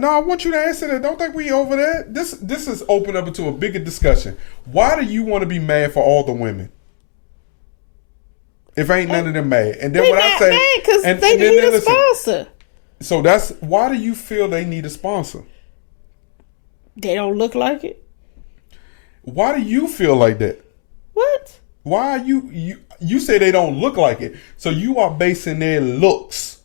no, I want you to answer that. Don't think we over that. This is open up into a bigger discussion. Why do you want to be mad for all the women? If ain't none of them mad, and then They what I not say, mad because and they then need a listen. sponsor. So that's why do you feel they need a sponsor? They don't look like it. Why do you feel like that? What? Why are you say they don't look like it? So you are basing their looks.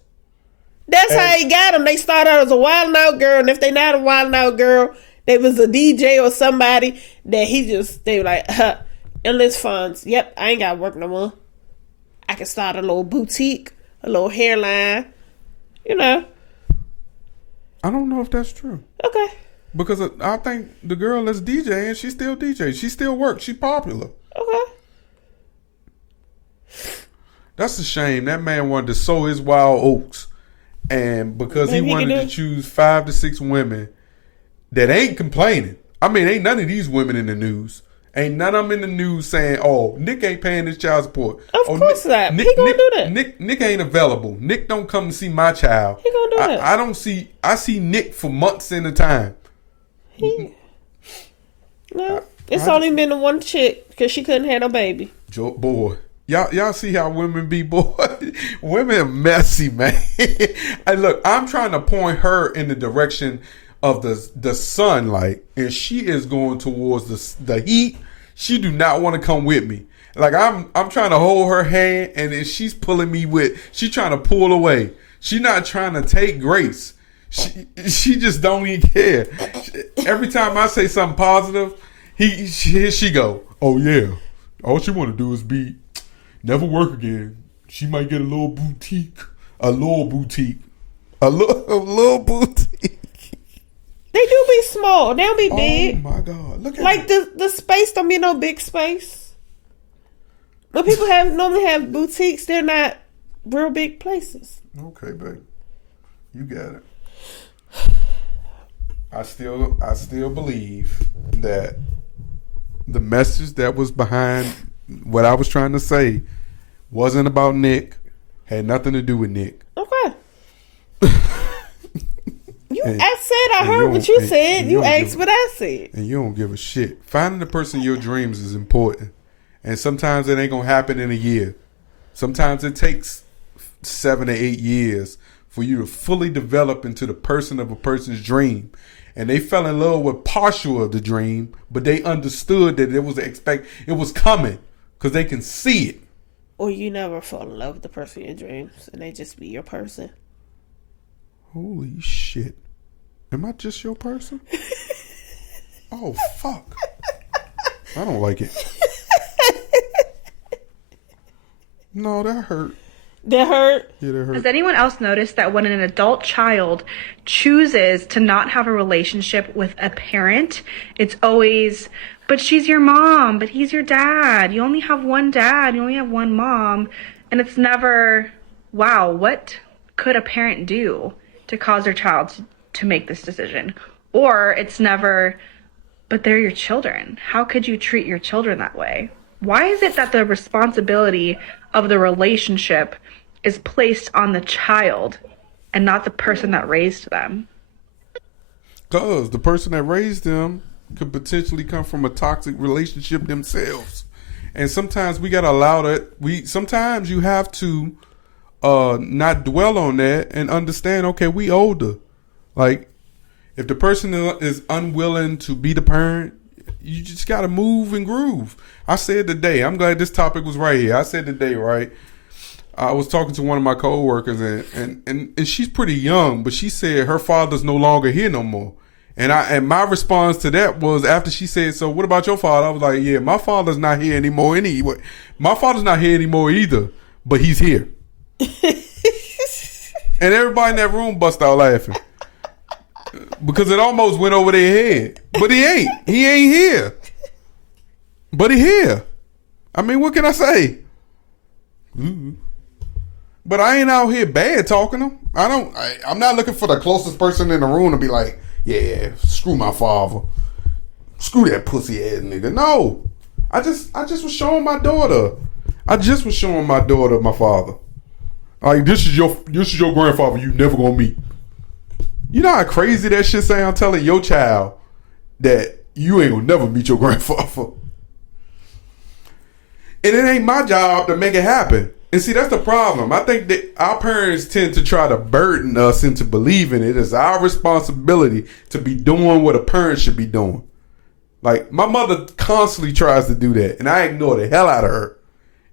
That's how he got them. They start out as a wild and out girl, and if they not a wild and out girl, they was a DJ or somebody that they were like, endless funds. Yep, I ain't got to work no more. I can start a little boutique, a little hairline, you know. I don't know if that's true. Okay. Because I think the girl that's DJing, she still DJ. She still works. She popular. Okay. That's a shame. That man wanted to sow his wild oats. And because Maybe he he can wanted do to it. choose 5 to 6 women that ain't complaining. I mean, ain't none of these women in the news. Ain't none of them in the news saying, "Oh, Nick ain't paying his child support." Of course not. Nick, He gonna Nick, do that. Nick ain't available. Nick don't come to see my child. He gonna do that. I don't see. I see Nick for months in a time. No, it's only been the one chick because she couldn't have no baby. Boy, y'all see how women be, boy. Women are messy, man. And look, I'm trying to point her in the direction of the sunlight, and she is going towards the heat. She do not want to come with me. Like I'm trying to hold her hand, and then she's pulling me she trying to pull away. She not trying to take grace. She just don't even care. Every time I say something positive, here she go. Oh yeah, all she want to do is never work again. She might get a little boutique. They do be small. They don't be big. Oh my God! Look at Like it. the space don't be no big space. When people normally have boutiques, they're not real big places. Okay, babe. You got it. I still believe that the message that was behind what I was trying to say wasn't about Nick, had nothing to do with Nick. Okay. I heard what you said. You asked what I said. And you don't give a shit. Finding the person in your dreams is important. And sometimes it ain't going to happen in a year. Sometimes it takes 7 to 8 years for you to fully develop into the person of a person's dream. And they fell in love with partial of the dream, but they understood that it was coming because they can see it. Or you never fall in love with the person in your dreams and they just be your person. Holy shit. Am I just your person? Oh, fuck. I don't like it. No, that hurt. That hurt? Yeah, that hurt. Has anyone else noticed that when an adult child chooses to not have a relationship with a parent, it's always, but she's your mom, but he's your dad. You only have one dad, you only have one mom. And it's never, wow, what could a parent do to cause their child to make this decision? Or it's never, but they're your children. How could you treat your children that way? Why is it that the responsibility of the relationship is placed on the child and not the person that raised them? Because the person that raised them could potentially come from a toxic relationship themselves. And sometimes we got to allow that. Sometimes you have to not dwell on that and understand, okay, we older. Like, if the person is unwilling to be the parent, you just got to move and groove. I said today, I'm glad this topic was right here. I said today, right? I was talking to one of my coworkers and she's pretty young, but she said her father's no longer here no more. And my response to that was, after she said, so what about your father? I was like, yeah, my father's not here anymore anyway. My father's not here anymore either, but he's here. And everybody in that room bust out laughing. Because it almost went over their head. But he ain't. He ain't here. But he here. I mean, what can I say? Ooh. But I ain't out here bad talking him. I'm not looking for the closest person in the room to be like, yeah, screw my father. Screw that pussy ass nigga. No. I just was showing my daughter. My father. Like, this is your grandfather you never gonna meet. You know how crazy that shit sound, telling your child that you ain't gonna never meet your grandfather. And it ain't my job to make it happen. And see, that's the problem. I think that our parents tend to try to burden us into believing it is our responsibility to be doing what a parent should be doing. Like, my mother constantly tries to do that, and I ignore the hell out of her.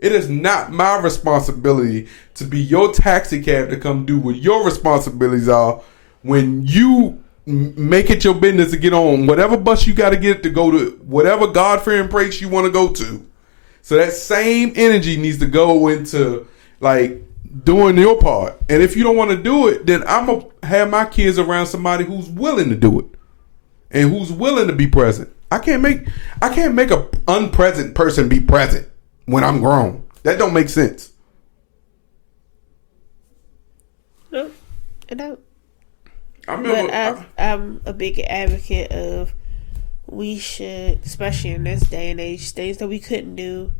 It is not my responsibility to be your taxi cab to come do what your responsibilities are when you make it your business to get on whatever bus you got to get to go to whatever God-fearing place you want to go to. So that same energy needs to go into, like, doing your part. And if you don't want to do it, then I'm going to have my kids around somebody who's willing to do it and who's willing to be present. I can't make a unpresent person be present when I'm grown. That don't make sense. No, it don't. But I'm a big advocate of, we should, especially in this day and age, things that we couldn't do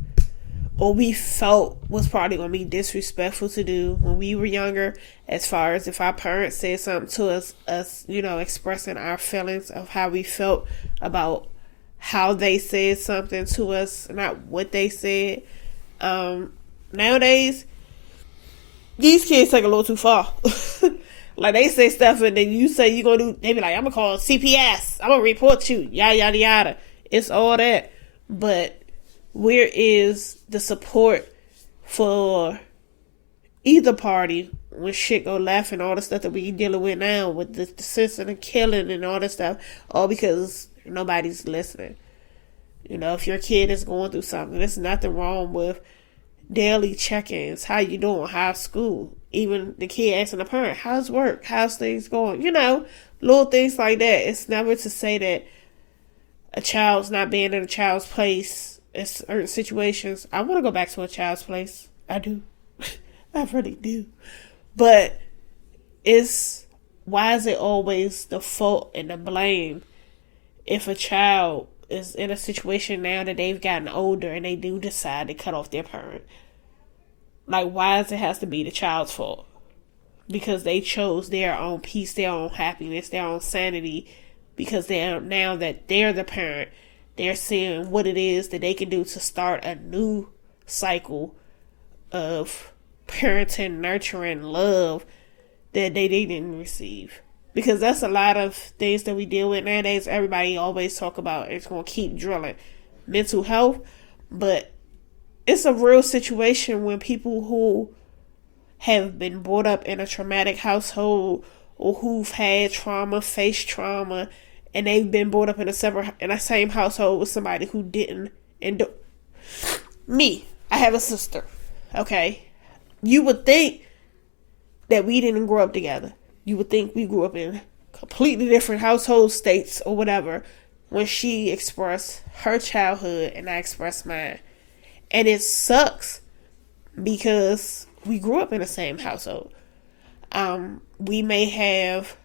or we felt was probably going to be disrespectful to do when we were younger, as far as if our parents said something to us, you know, expressing our feelings of how we felt about how they said something to us, not what they said. Nowadays, these kids take a little too far. Like, they say stuff and then you say you're going to do, they be like, I'm going to call CPS. I'm going to report you. Yada, yada, yada. It's all that. But where is the support for either party when shit go left and all the stuff that we dealing with now with the sense of the killing and all that stuff, all because nobody's listening? You know, if your kid is going through something, there's nothing wrong with daily check-ins. How you doing? How's school? Even the kid asking the parent, how's work? How's things going? You know, little things like that. It's never to say that a child's not being in a child's place in certain situations, I want to go back to a child's place. I do. I really do. But why is it always the fault and the blame if a child is in a situation now that they've gotten older and they do decide to cut off their parent? Like, why does it have to be the child's fault? Because they chose their own peace, their own happiness, their own sanity. Because now that they're the parent, they're seeing what it is that they can do to start a new cycle of parenting, nurturing, love that they didn't receive. Because that's a lot of things that we deal with nowadays. Everybody always talk about, it's going to keep drilling mental health. But it's a real situation when people who have been brought up in a traumatic household or who've had trauma, faced trauma, and they've been brought up in a same household with somebody who didn't. And me, I have a sister. Okay, you would think that we didn't grow up together. You would think we grew up in completely different household states or whatever. When she expressed her childhood and I expressed mine, and it sucks because we grew up in the same household. We may have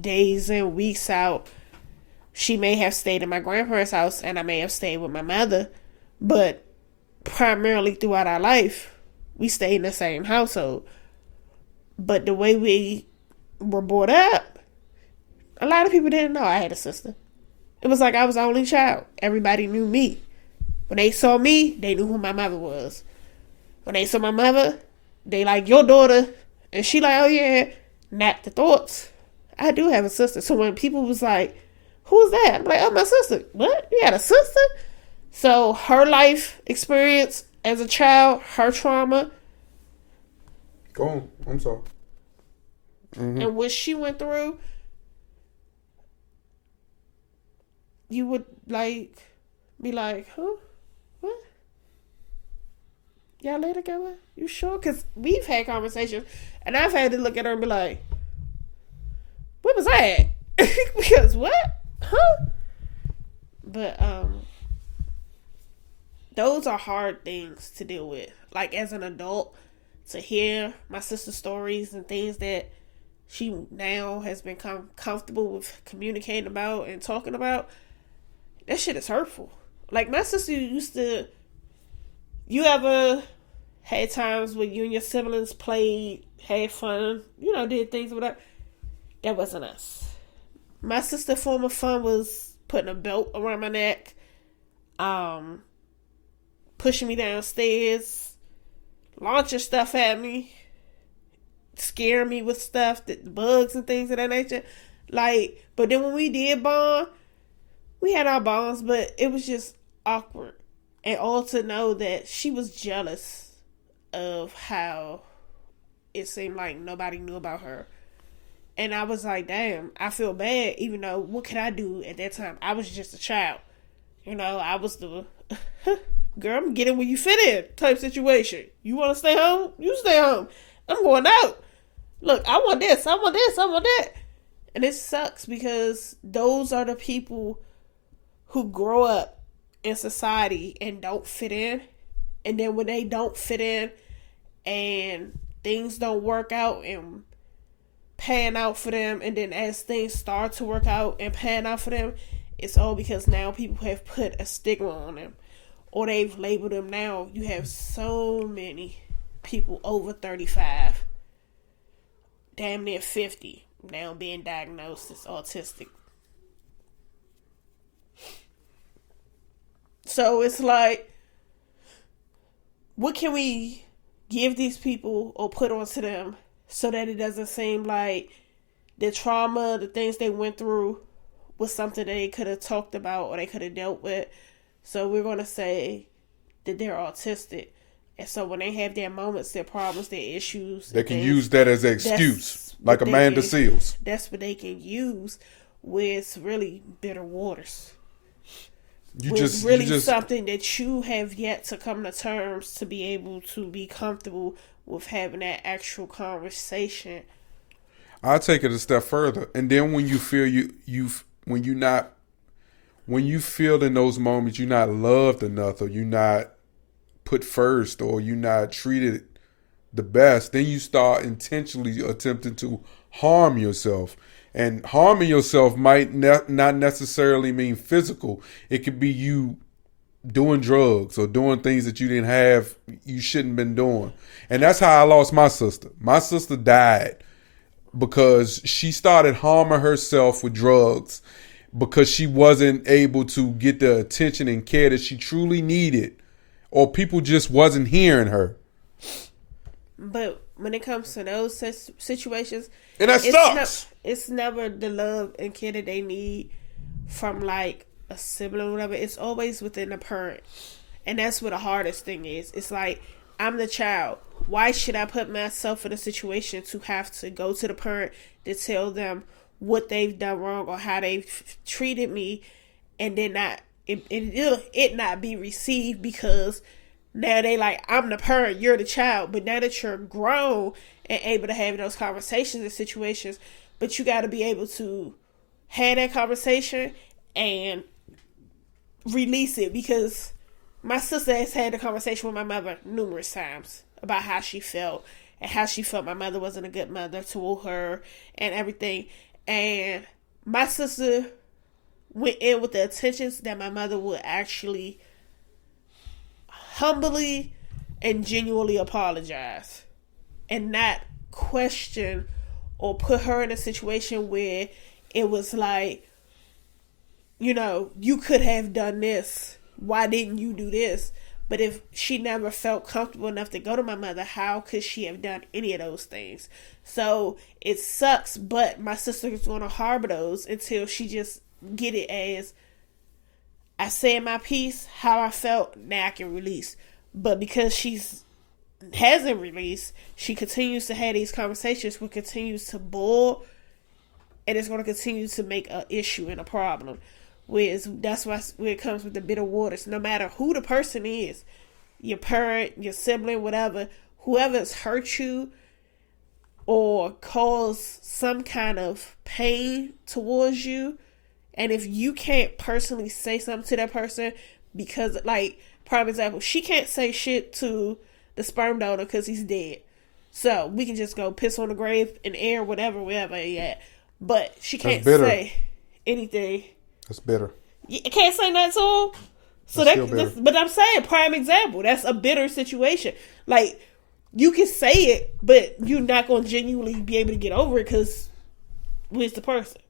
days and weeks out. She may have stayed in my grandparents' house and I may have stayed with my mother, but primarily throughout our life, we stayed in the same household. But the way we were brought up, a lot of people didn't know I had a sister. It was like I was the only child. Everybody knew me. When they saw me, they knew who my mother was. When they saw my mother, they like, your daughter. And she like, oh yeah, not the thoughts. I do have a sister. So when people was like, who's that? I'm like, oh, my sister. What? You got a sister? So her life experience as a child, her trauma. Go on. I'm sorry. Mm-hmm. And what she went through, you would like be like, huh? What? Y'all lay together? You sure? Because we've had conversations and I've had to look at her and be like, where was I at? Because what? Huh? But those are hard things to deal with. Like as an adult, to hear my sister's stories and things that she now has become comfortable with communicating about and talking about, that shit is hurtful. Like my sister used to, you ever had times when you and your siblings played, had fun, did things with that? That wasn't us. My sister's form of fun was putting a belt around my neck, pushing me downstairs, launching stuff at me, scaring me with stuff, bugs and things of that nature. Like, but then when we did bond, we had our bonds, but it was just awkward. And all to know that she was jealous of how it seemed like nobody knew about her. And I was like, damn, I feel bad, even though what could I do at that time? I was just a child. I was the girl, I'm getting where you fit in type situation. You want to stay home? You stay home. I'm going out. Look, I want this, I want this, I want that. And it sucks because those are the people who grow up in society and don't fit in. And then when they don't fit in and things don't work out and pan out for them, and then as things start to work out and pan out for them, it's all because now people have put a stigma on them, or they've labeled them. Now you have so many people over 35, damn near 50, now being diagnosed as autistic. So it's like, what can we give these people or put onto them so that it doesn't seem like the trauma, the things they went through was something they could have talked about or they could have dealt with. So we're going to say that they're autistic. And so when they have their moments, their problems, their issues, they can use that as an excuse, like Amanda Seals. That's what they can use with really bitter waters. Something that you have yet to come to terms to be able to be comfortable with having that actual conversation. I'll take it a step further. And then when you feel when when you feel in those moments you're not loved enough, or you're not put first, or you're not treated the best, then you start intentionally attempting to harm yourself. And harming yourself might not necessarily mean physical. It could be you doing drugs or doing things that you shouldn't been doing. And that's how I lost my sister. My sister died because she started harming herself with drugs because she wasn't able to get the attention and care that she truly needed, or people just wasn't hearing her. But when it comes to those situations, and that sucks. It's never the love and care that they need from like a sibling or whatever. It's always within the parent. And that's what the hardest thing is. It's like, I'm the child. Why should I put myself in a situation to have to go to the parent to tell them what they've done wrong or how they've treated me, and then it not be received? Because now they like, I'm the parent, you're the child. But now that you're grown and able to have those conversations and situations, but you got to be able to have that conversation and release it. Because my sister has had a conversation with my mother numerous times about how she felt and how she felt my mother wasn't a good mother to her and everything. And my sister went in with the intentions that my mother would actually humbly and genuinely apologize and not question or put her in a situation where it was like, you could have done this. Why didn't you do this? But if she never felt comfortable enough to go to my mother, how could she have done any of those things? So it sucks, but my sister is going to harbor those until she just get it as, I said my piece, how I felt, now I can release. But because hasn't released, she continues to have these conversations, which continues to boil, and it's going to continue to make an issue and a problem. That's why where it comes with the bitter waters. No matter who the person is, your parent, your sibling, whatever, whoever's hurt you or caused some kind of pain towards you, and if you can't personally say something to that person, because, like, prime example, she can't say shit to the sperm donor because he's dead. So we can just go piss on the grave and air whatever he at. But she can't say anything. That's bitter. You can't say nothing to him. So but I'm saying, prime example, that's a bitter situation. Like, you can say it, but you're not going to genuinely be able to get over it because where's the person?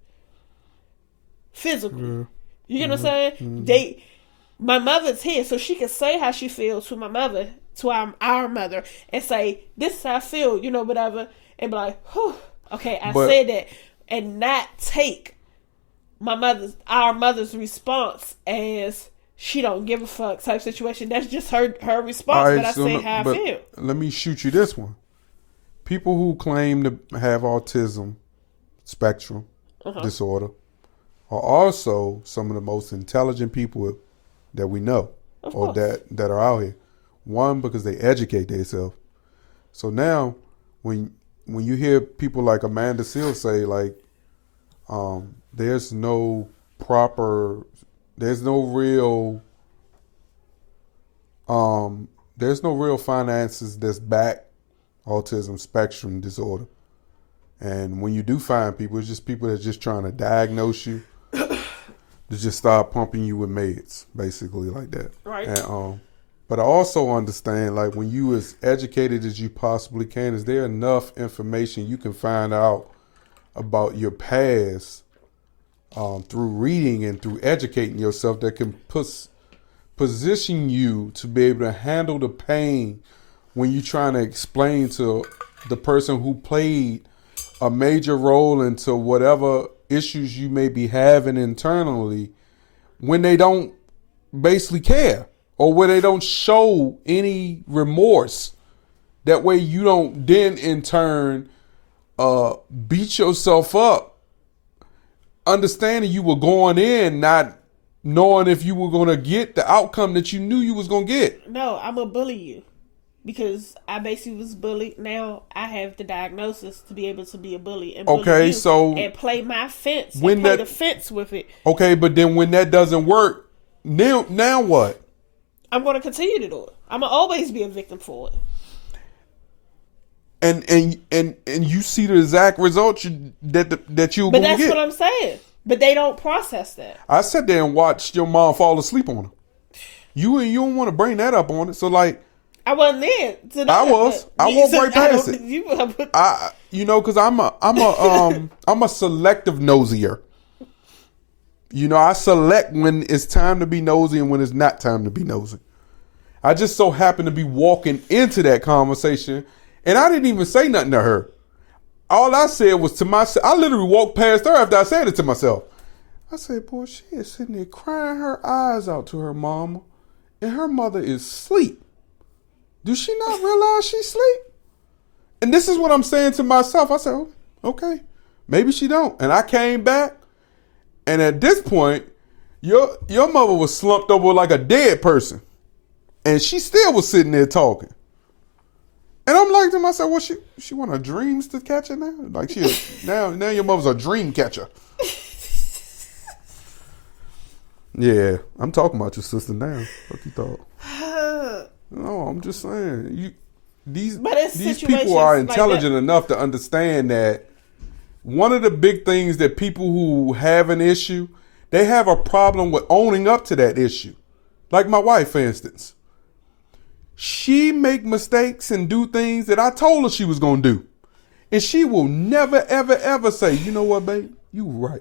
Physically. Yeah. You get what I'm saying? Mm-hmm. My mother's here, so she can say how she feels to my mother, to our mother, and say, this is how I feel, whatever, and be like, whew, okay, I said that, and not take our mother's response as she don't give a fuck type situation. That's just her response, right, but I say how I feel. Let me shoot you this one. People who claim to have autism spectrum disorder are also some of the most intelligent people that we know, or that are out here. One, because they educate themselves. So now, when you hear people like Amanda Seales say, like, there's no real finances that's back autism spectrum disorder. And when you do find people, it's just people that's just trying to diagnose you, to just start pumping you with meds, basically, like that. Right. And but I also understand, like, when you as educated as you possibly can, is there enough information you can find out about your past through reading and through educating yourself that can position you to be able to handle the pain when you're trying to explain to the person who played a major role into whatever issues you may be having internally, when they don't basically care, or where they don't show any remorse. That way you don't then in turn beat yourself up, understanding you were going in not knowing if you were going to get the outcome that you knew you was going to get. No, I'm going to bully you. because I basically was bullied. Now I have the diagnosis to be able to be a bully and bully Okay, you so and play my fence when and play that- the fence with it. Okay, but then when that doesn't work, now what? I'm going to continue to do it. I'm going to always be a victim for it. And you see the exact results that you're But going to that's get. what I'm saying. But they don't process that. I sat there and watched your mom fall asleep on her. You don't want to bring that up on it. So like, I wasn't there. To that, I was. but- I walked right past don't- it. Because I'm a selective nosier. I select when it's time to be nosy and when it's not time to be nosy. I just so happened to be walking into that conversation, and I didn't even say nothing to her. All I said was to myself. I literally walked past her after I said it to myself. I said, boy, she is sitting there crying her eyes out to her mama, and her mother is asleep. Does she not realize she's asleep? And this is what I'm saying to myself. I said, oh, okay, maybe she don't. And I came back, and at this point, your mother was slumped over like a dead person, and she still was sitting there talking. And I'm like to myself, well, she want her dreams to catch her now? Like now your mother's a dream catcher. Yeah, I'm talking about your sister now. What you thought? No, I'm just saying. These people are intelligent enough to understand that one of the big things that people who have an issue, they have a problem with owning up to that issue. Like my wife, for instance. She make mistakes and do things that I told her she was going to do. And she will never, ever, ever say, you know what, babe? You right.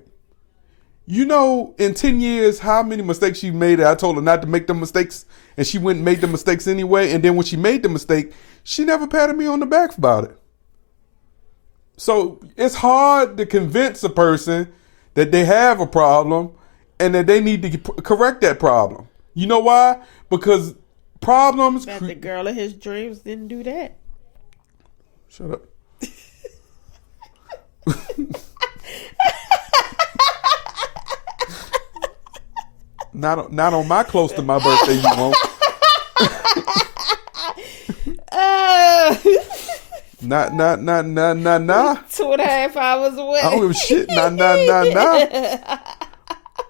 In 10 years, how many mistakes she made that I told her not to make them mistakes, and she went and made the mistakes anyway. And then when she made the mistake, she never patted me on the back about it. So it's hard to convince a person that they have a problem and that they need to correct that problem. You know why? Because problems. But the girl of his dreams didn't do that. Shut up. Not on my close to my birthday, you won't. Nah. 2.5 hours away. I don't give a shit. Nah.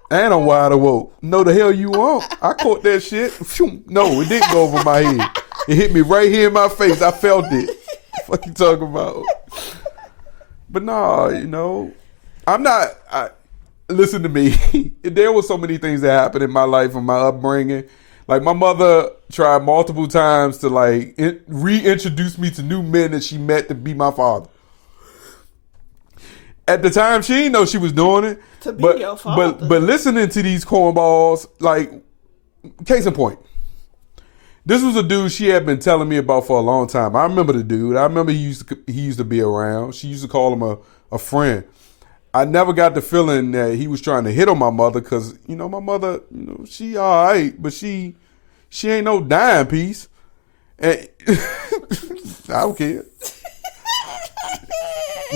And I'm wide awoke. No, the hell you won't. I caught that shit. Phew. No, it didn't go over my head. It hit me right here in my face. I felt it. What you talking about? But no, I'm not. Listen to me. There were so many things that happened in my life and my upbringing. Like my mother tried multiple times to reintroduce me to new men that she met to be my father. At the time, she didn't know she was doing it. To be your father. But listening to these cornballs, like, case in point. This was a dude she had been telling me about for a long time. I remember the dude. I remember he used to be around. She used to call him a friend. I never got the feeling that he was trying to hit on my mother because, my mother, she all right, but she ain't no dime piece. And I don't care.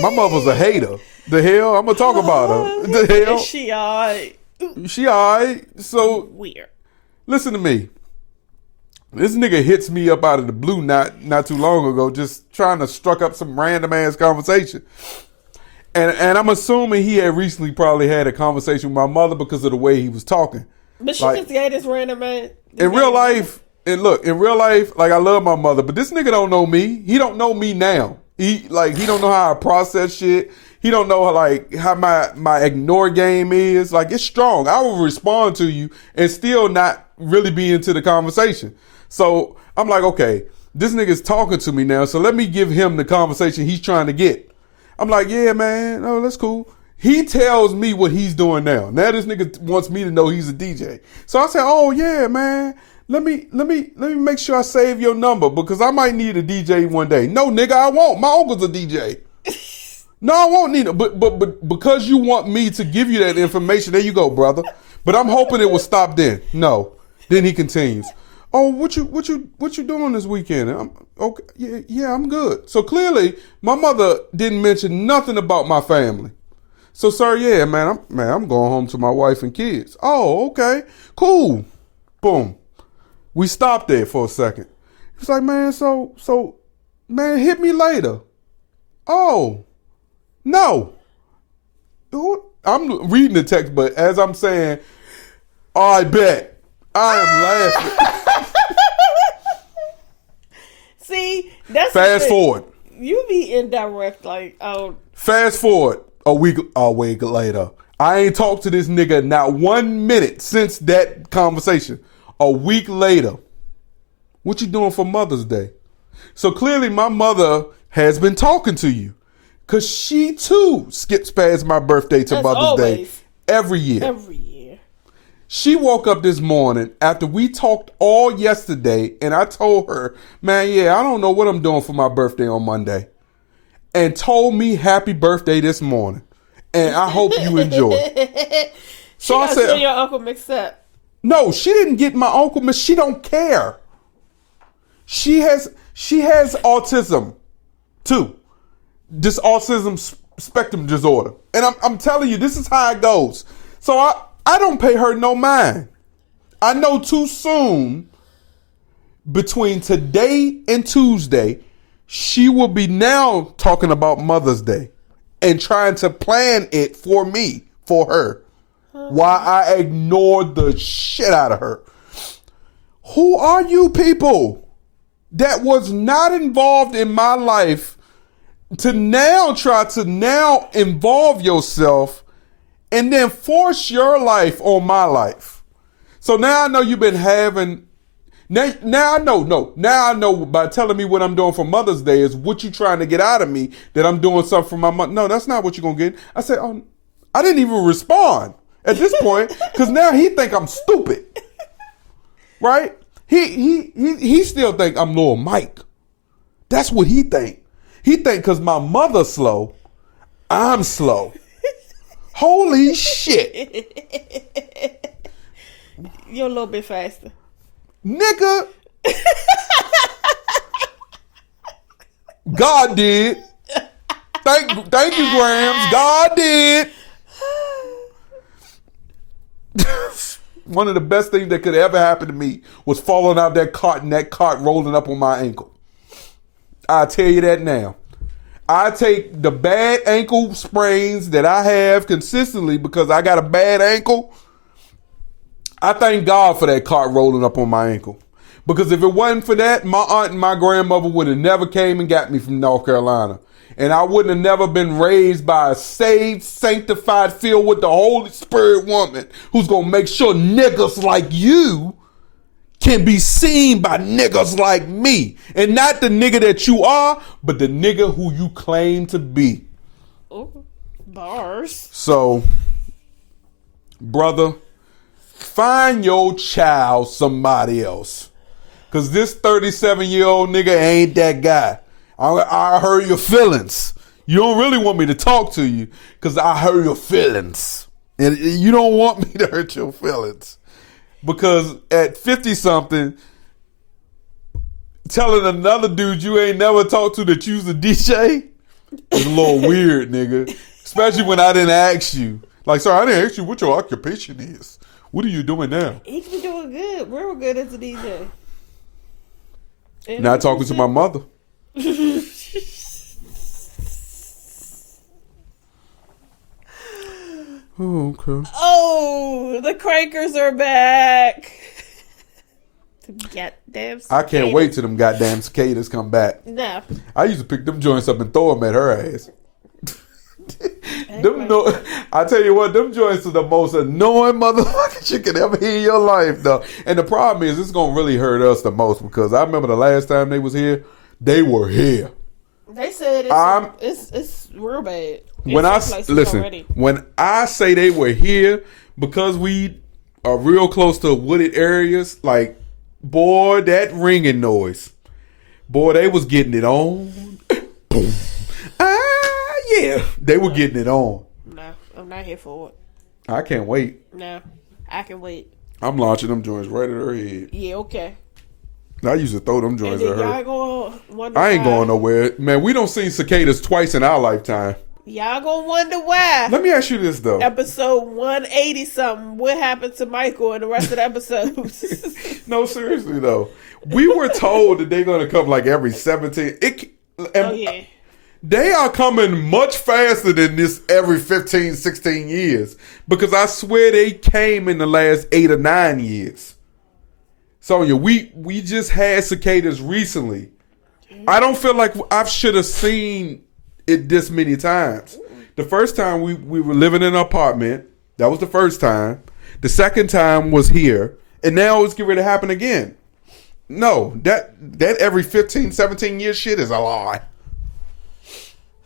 My mother's a hater. The hell? I'm going to talk about her. The hell? She all right. She all right. So, weird. Listen to me. This nigga hits me up out of the blue not too long ago, just trying to struck up some random ass conversation. And I'm assuming he had recently probably had a conversation with my mother because of the way he was talking. But she just gave this random man. In real life, like I love my mother, but this nigga don't know me. He don't know me now. He don't know how I process shit. He don't know how my ignore game is. Like, it's strong. I will respond to you and still not really be into the conversation. So I'm like, okay, this nigga's talking to me now, so let me give him the conversation he's trying to get. I'm like, yeah, man, oh, that's cool. He tells me what he's doing now. Now this nigga wants me to know he's a DJ. So I said, oh yeah, man, let me make sure I save your number because I might need a DJ one day. No, nigga, I won't. My uncle's a DJ. No, I won't need it. But because you want me to give you that information, there you go, brother. But I'm hoping it will stop then. No. Then he continues. Oh, what you doing this weekend? I'm okay. Yeah, I'm good. So clearly, my mother didn't mention nothing about my family. So, sir, yeah, man, I'm going home to my wife and kids. Oh, okay, cool. Boom. We stopped there for a second. He's like, man, man, hit me later. Oh, no. I'm reading the text, but as I'm saying, I bet. I am laughing. See, that's Fast forward. You be indirect, like, oh. Fast forward a week later. I ain't talked to this nigga not 1 minute since that conversation. A week later. What you doing for Mother's Day? So clearly my mother has been talking to you. Because she too skips past my birthday to Mother's Day every year. Every year. She woke up this morning after we talked all yesterday, and I told her, man, yeah, I don't know what I'm doing for my birthday on Monday. And told me happy birthday this morning. And I hope you enjoy. So I said, your uncle mixed up. No, she didn't get my uncle mixed. She don't care. She has autism too. This autism spectrum disorder. And I'm telling you, this is how it goes. So I don't pay her no mind. I know too soon, between today and Tuesday, she will be now talking about Mother's Day and trying to plan it for me, for her, while I ignored the shit out of her. Who are you people that was not involved in my life to now try to now involve yourself and then force your life on my life? So now I know you've been having, now I know by telling me what I'm doing for Mother's Day is what you trying to get out of me, that I'm doing something for my mother. No, that's not what you're going to get. I said, oh, I didn't even respond at this point because now he think I'm stupid. Right? He still think I'm Lil Mike. That's what he think. He think because my mother's slow, I'm slow. Holy shit. You're a little bit faster. Nigga. God did. Thank you, Grams. God did. One of the best things that could ever happen to me was falling out that cart and that cart rolling up on my ankle. I'll tell you that now. I take the bad ankle sprains that I have consistently because I got a bad ankle. I thank God for that cart rolling up on my ankle. Because if it wasn't for that, my aunt and my grandmother would have never came and got me from North Carolina. And I wouldn't have never been raised by a saved, sanctified, filled with the Holy Spirit woman who's going to make sure niggas like you can be seen by niggas like me. And not the nigga that you are, but the nigga who you claim to be. Ooh, bars. So, brother, find your child somebody else. Because this 37-year-old nigga ain't that guy. I hurt your feelings. You don't really want me to talk to you because I hurt your feelings. And you don't want me to hurt your feelings. Because at 50-something, telling another dude you ain't never talked to that you's a DJ is a little weird, nigga. Especially when I didn't ask you. Like, sir, I didn't ask you what your occupation is. What are you doing now? He can be doing good. Real good as a DJ. Not talking to my mother. Oh, okay. Oh, the crankers are back. Goddamn cicadas. I can't wait till them goddamn cicadas come back. No. I used to pick them joints up and throw them at her ass. I tell you what, them joints are the most annoying motherfuckers you could ever hear in your life, though. And the problem is, it's gonna really hurt us the most because I remember the last time they was here, they were here. They said it's real bad. When I say they were here, because we are real close to wooded areas, like, boy, that ringing noise, boy, they was getting it on. Boom. Yeah, they were getting it on. No, I'm not here for it. I can't wait. No, I can wait. I'm launching them joints right at her head. Yeah, okay. I used to throw them joints at her. I ain't going nowhere. Man, we don't see cicadas twice in our lifetime. Y'all gonna wonder why. Let me ask you this though. Episode 180 something. What happened to Michael in the rest of the episodes? No, seriously though. We were told that they're gonna come like every 17. Oh yeah. They are coming much faster than this every 15, 16 years. Because I swear they came in the last 8 or 9 years. Sonya, we just had cicadas recently. I don't feel like I should have seen it this many times. The first time we were living in an apartment. That was the first time. The second time was here. And now it's getting ready to happen again. No, that every 15, 17 years shit is a lie.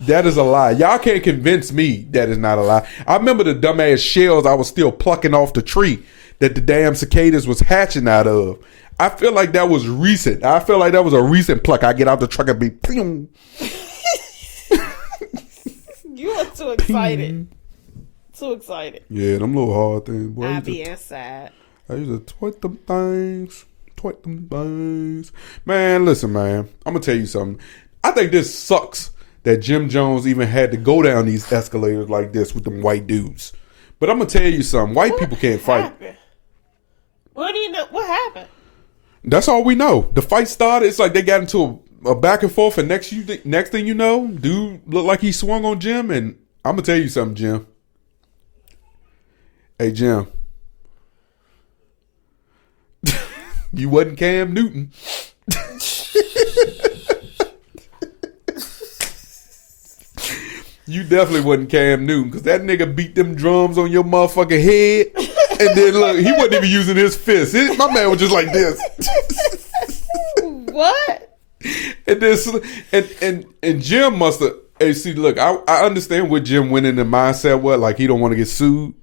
That is a lie. Y'all can't convince me that is not a lie. I remember the dumbass shells I was still plucking off the tree that the damn cicadas was hatching out of. I feel like that was recent. I feel like that was a recent pluck. I get out the truck and be ping. You are too excited. Too excited. Yeah, them little hard things. Boy, I be inside. I used to twit them things. Twit them things. Man, listen, man. I'm going to tell you something. I think this sucks that Jim Jones even had to go down these escalators like this with them white dudes. But I'm going to tell you something. White people can't fight. What do you know? What happened? That's all we know. The fight started. It's like they got into a back and forth, and next thing you know, dude looked like he swung on Jim. And I'm going to tell you something, Jim. Hey, Jim. You wasn't Cam Newton. You definitely wasn't Cam Newton, because that nigga beat them drums on your motherfucking head. And then look, he wasn't even using his fist. My man was just like this. What? And this and Jim must have. Hey, see, look, I understand what Jim went in the mindset was, like he don't want to get sued.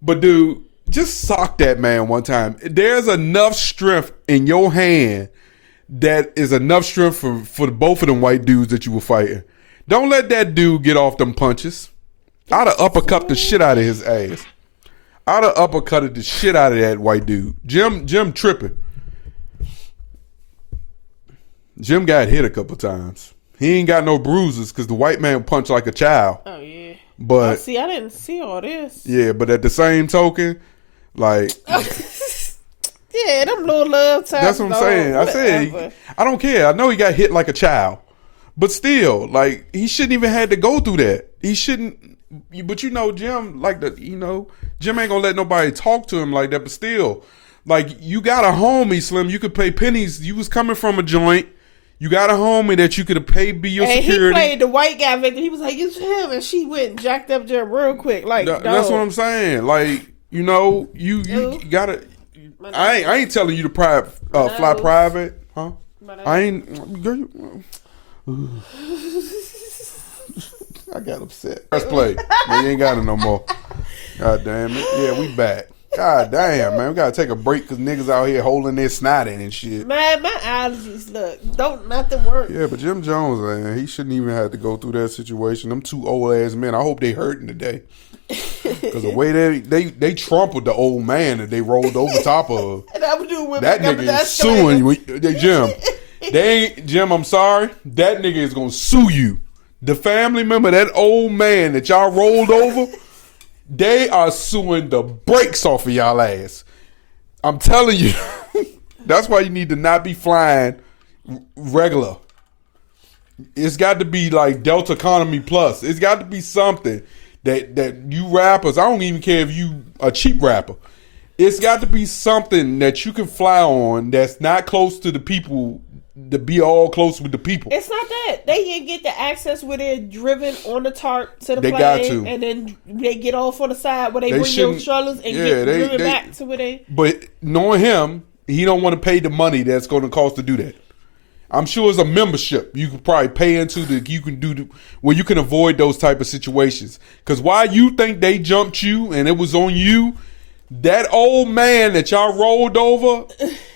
But dude, just sock that man one time. There's enough strength in your hand that is enough strength for both of them white dudes that you were fighting. Don't let that dude get off them punches. I'd have uppercut the shit out of his ass. I'd have uppercutted the shit out of that white dude. Jim tripping. Jim got hit a couple times. He ain't got no bruises because the white man punched like a child. Oh yeah. But see, I didn't see all this. Yeah, but at the same token, like yeah, them little love times. That's what I'm saying. I said I don't care. I know he got hit like a child. But still, like, he shouldn't even had to go through that. He shouldn't. But Jim, Jim ain't gonna let nobody talk to him like that. But still, like, you got a homie, Slim. You could pay pennies. You was coming from a joint. You got a homie that you could have paid be your security. He played the white guy victim. He was like, "It's him," and she went and jacked up Jim real quick. Like, that's what I'm saying. Like, you gotta. I ain't telling you to fly private, huh? I ain't. Girl, I got upset. Press play. Man, you ain't got it no more. God damn it. Yeah, we back. God damn, man. We gotta take a break because niggas out here holding their snot in and shit. Man, my allergies, don't nothing work. Yeah, but Jim Jones, man, he shouldn't even have to go through that situation. Them two old ass men, I hope they hurting today. Because the way they trampled the old man that they rolled over top of. And I would do that nigga is suing you. Jim, I'm sorry. That nigga is gonna sue you. The family member, that old man that y'all rolled over, they are suing the brakes off of y'all ass. I'm telling you. That's why you need to not be flying regular. It's got to be like Delta Economy Plus. It's got to be something that you rappers, I don't even care if you a cheap rapper. It's got to be something that you can fly on that's not close to the people, to be all close with the people. It's not that. They can get the access where they're driven on the tarp to the plane. Got to. And then they get off on the side where they bring your strollers and get driven back to where they... But knowing him, he don't want to pay the money that's going to cost to do that. I'm sure it's a membership you could probably pay into where you can avoid those type of situations. Because why you think they jumped you and it was on you, that old man that y'all rolled over,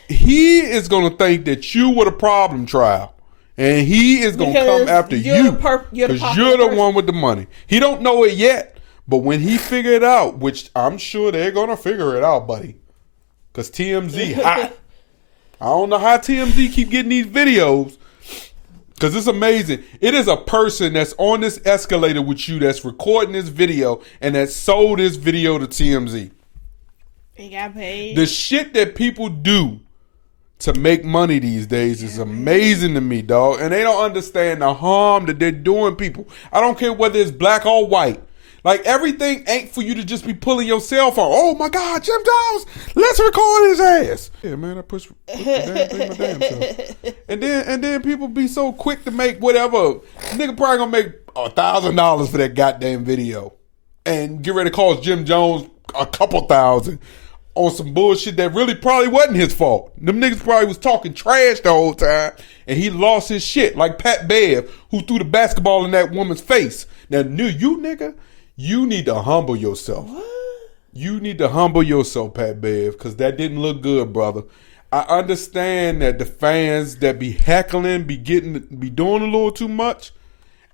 he is going to think that you were the problem child. And he is going to come after you because you're the one with the money. He don't know it yet, but when he figure it out, which I'm sure they're going to figure it out, buddy. Because TMZ hot. I don't know how TMZ keep getting these videos. Because it's amazing. It is a person that's on this escalator with you that's recording this video and that sold this video to TMZ. He got paid. The shit that people do to make money these days is amazing to me, dog. And they don't understand the harm that they're doing people. I don't care whether it's black or white. Like, everything ain't for you to just be pulling your cell phone. Oh, my God, Jim Jones, let's record his ass. Yeah, man, I push the damn thing my damn self. And then people be so quick to make whatever. Nigga probably gonna make $1,000 for that goddamn video. And get ready to cost Jim Jones a couple thousand on some bullshit that really probably wasn't his fault. Them niggas probably was talking trash the whole time, and he lost his shit. Like Pat Bev, who threw the basketball in that woman's face. Now, you nigga, you need to humble yourself. What? You need to humble yourself, Pat Bev, because that didn't look good, brother. I understand that the fans that be heckling be doing a little too much,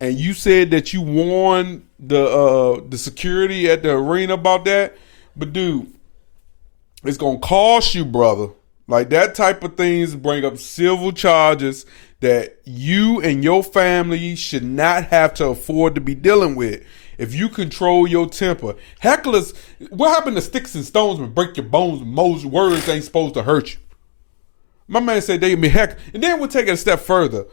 and you said that you warned the security at the arena about that, but dude, it's gonna cost you, brother. Like, that type of things bring up civil charges that you and your family should not have to afford to be dealing with. If you control your temper. Hecklers, what happened to sticks and stones will break your bones? Most words ain't supposed to hurt you. My man said they be heck. And then we'll take it a step further.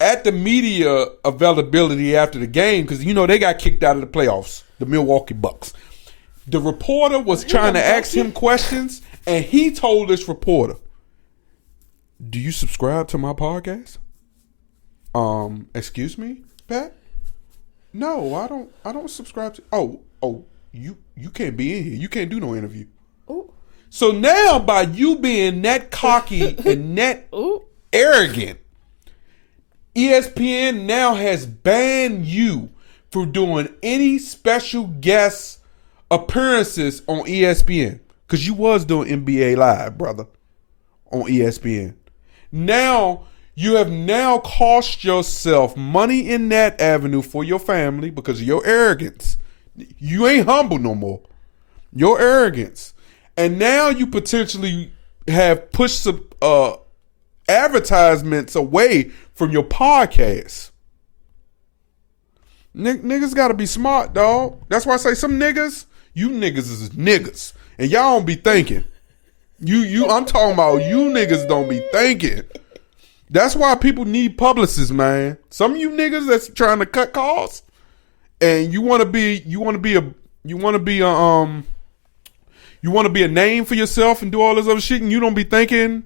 At the media availability after the game, because, you know, they got kicked out of the playoffs, the Milwaukee Bucks. The reporter was trying to ask him questions, and he told this reporter, "Do you subscribe to my podcast?" Excuse me, Pat? No, I don't subscribe to. Oh, you can't be in here. You can't do no interview. Ooh. So now, by you being that cocky and that arrogant, ESPN now has banned you from doing any special guest appearances on ESPN, because you was doing NBA Live, brother, on ESPN. Now, you have now cost yourself money in that avenue for your family because of your arrogance. You ain't humble no more. Your arrogance. And now you potentially have pushed some advertisements away from your podcast. Niggas gotta be smart, dog. That's why I say some niggas, you niggas is niggas. And y'all don't be thinking. I'm talking about you niggas don't be thinking. That's why people need publicists, man. Some of you niggas that's trying to cut costs, and you want to be a name for yourself and do all this other shit, and you don't be thinking,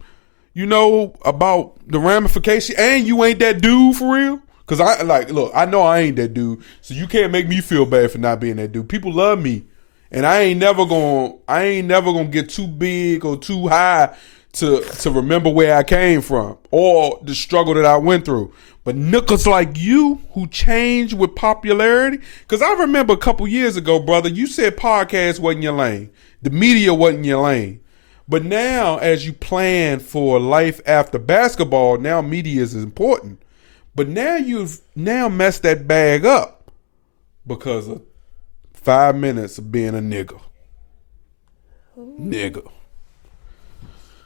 about the ramification, and you ain't that dude for real. Cause I know I ain't that dude, so you can't make me feel bad for not being that dude. People love me, and I ain't never gonna get too big or too high to remember where I came from or the struggle that I went through. But niggas like you who change with popularity, because I remember a couple years ago, brother, you said podcast wasn't your lane. The media wasn't your lane. But now, as you plan for life after basketball, now media is important. But now you've messed that bag up because of 5 minutes of being a nigga. Nigga.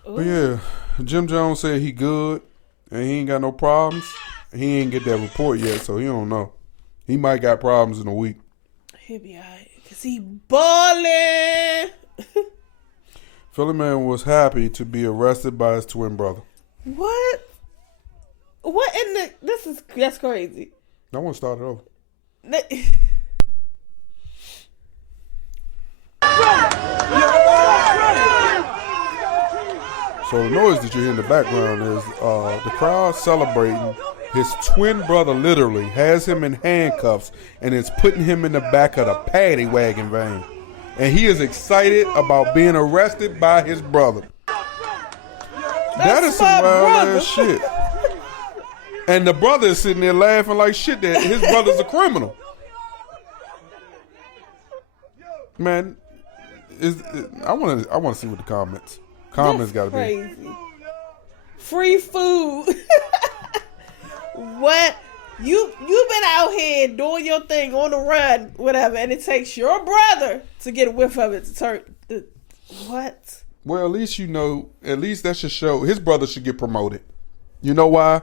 But yeah, Jim Jones said he good and he ain't got no problems. He ain't get that report yet, so he don't know. He might got problems in a week. He'll be alright, because he ballin'. Philly man was happy to be arrested by his twin brother. What? What in the... That's crazy. I want to start it over. So the noise that you hear in the background is the crowd celebrating. His twin brother literally has him in handcuffs and is putting him in the back of the paddy wagon van. And he is excited about being arrested by his brother. That is some wild ass shit. And the brother is sitting there laughing like shit that his brother's a criminal. Man, I want to see what the comments got to be. Free food. What? You've been out here doing your thing on the run, whatever, and it takes your brother to get a whiff of it to turn. What? Well, at least that should show his brother should get promoted. You know why?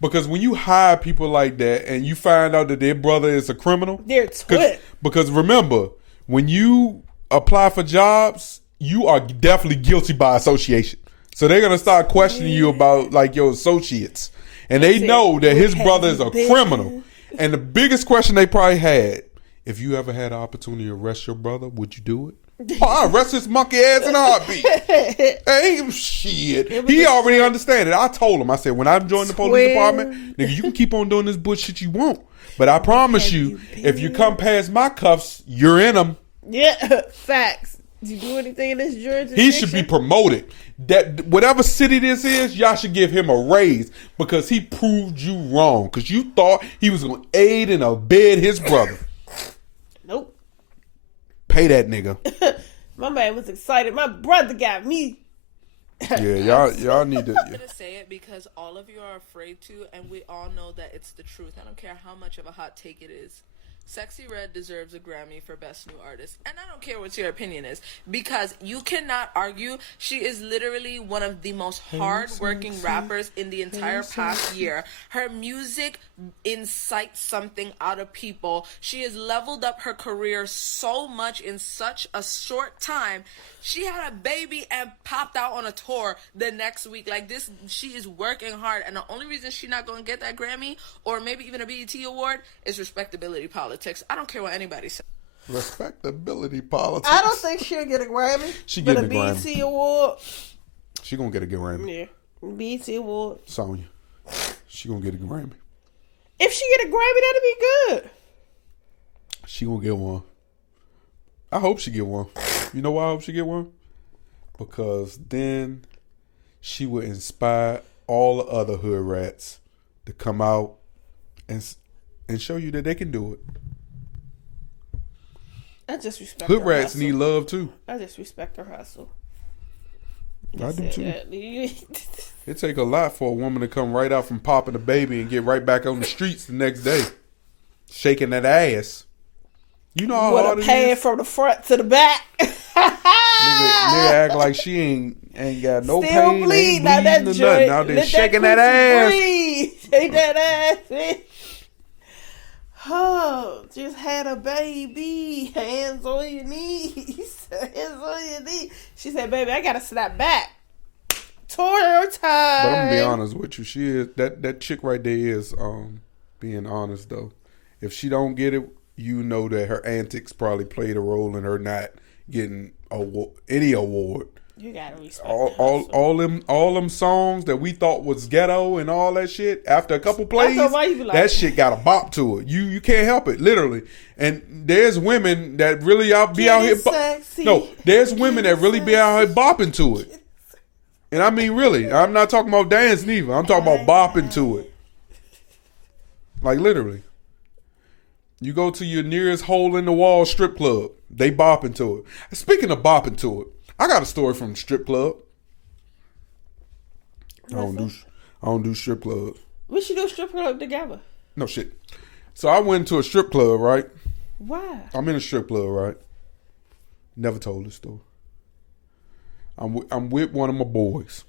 Because when you hire people like that and you find out that their brother is a criminal, They're twins. because remember, when you apply for jobs, you are definitely guilty by association. So they're gonna start questioning you about like your associates, and they know that his brother is a criminal. And the biggest question they probably had: if you ever had an opportunity to arrest your brother, would you do it? Oh, I arrest this monkey ass in a heartbeat. Hey, shit. He already understand it. I told him. I said, when I join the police department, nigga, you can keep on doing this bullshit you want. But I promise you, if you come past my cuffs, you're in them. Yeah, facts. Did you do anything in this jurisdiction? He should be promoted. That whatever city this is, y'all should give him a raise because he proved you wrong. Because you thought he was going to aid and abet his brother. Nope. Pay that nigga. My man was excited. My brother got me. Yeah, y'all need to. I'm gonna say it because all of you are afraid to, and we all know that it's the truth. I don't care how much of a hot take it is. Sexy Red deserves a Grammy for Best New Artist. And I don't care what your opinion is, because you cannot argue. She is literally one of the most hard-working rappers in the entire past year. Her music incites something out of people. She has leveled up her career so much in such a short time. She had a baby and popped out on a tour the next week. Like this, she is working hard. And the only reason she's not going to get that Grammy or maybe even a BET award is respectability politics. I don't care what anybody says. Respectability politics. I don't think she'll get a Grammy. She getting a BET Grammy. award. She gonna get a Grammy. Yeah, BET award. Sonya. She gonna get a Grammy. If she get a Grammy, that'd be good. She gonna get one. I hope she get one. You know why I hope she get one? Because then she would inspire all the other hood rats to come out and show you that they can do it. I just respect Hood her rats hustle. need love too. I just respect her hustle. I do too. That. It take a lot for a woman to come right out from popping a baby and get right back on the streets the next day, shaking that ass. You know how hard With it a pad is? from the front to the back. Nigga act like she ain't got no Still pain, bleed. ain't Now that bleeding or nothing. joint, Out there let shaking that coochie ass. breathe. Shake that ass, bitch. Oh, just had a baby. Hands on your knees. Hands on your knees. She said, baby, I gotta snap back. Tour time. But I'm gonna be honest with you. She is that chick right there is being honest though. If she don't get it, you know that her antics probably played a role in her not getting any award. You gotta respect all them songs that we thought was ghetto and all that shit. After a couple plays, that shit got a bop to it. You can't help it, literally. And there's women that really be out here. There's women that really be out here bopping to it. And I mean, really, I'm not talking about dancing either. I'm talking about bopping to it. Like literally. You go to your nearest hole in the wall strip club, they bopping to it. Speaking of bopping to it, I got a story from the strip club. I don't do strip clubs. We should do a strip club together. No shit. So I went to a strip club, right? Why? I'm in a strip club, right? Never told this story. I'm with one of my boys.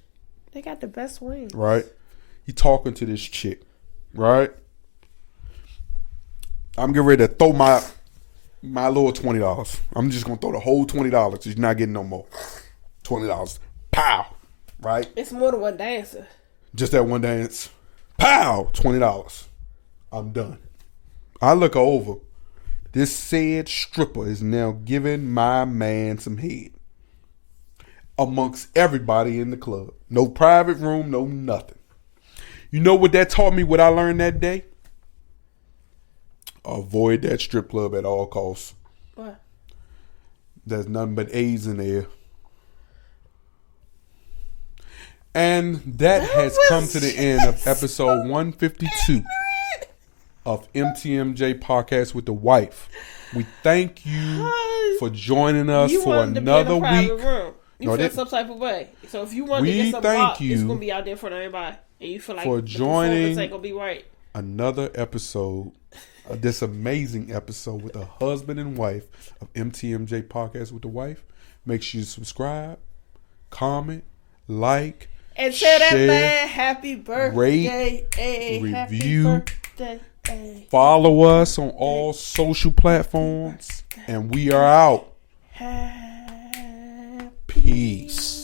They got the best wings. Right? He talking to this chick, right? I'm getting ready to throw my little $20. I'm just gonna throw the whole $20 because you're not getting no more. $20. Pow. Right? It's more than one dancer. Just that one dance. Pow! $20. I'm done. I look over. This said stripper is now giving my man some head. Amongst everybody in the club. No private room, no nothing. You know what that taught me, what I learned that day? Avoid that strip club at all costs. What? There's nothing but A's in there. And that has come to the end of episode 152 of MTMJ Podcast with the Wife. We thank you for joining us for another week. You feel some type of way. So if you want to get some pop, it's gonna be out there for everybody, and you feel like for joining ain't gonna be right. Another episode of this amazing episode with a husband and wife of MTMJ Podcast with the Wife. Make sure you subscribe, comment, like, And tell that share, man happy birthday. rate, Happy review. birthday. Follow us on all social platforms. And we are out. Peace.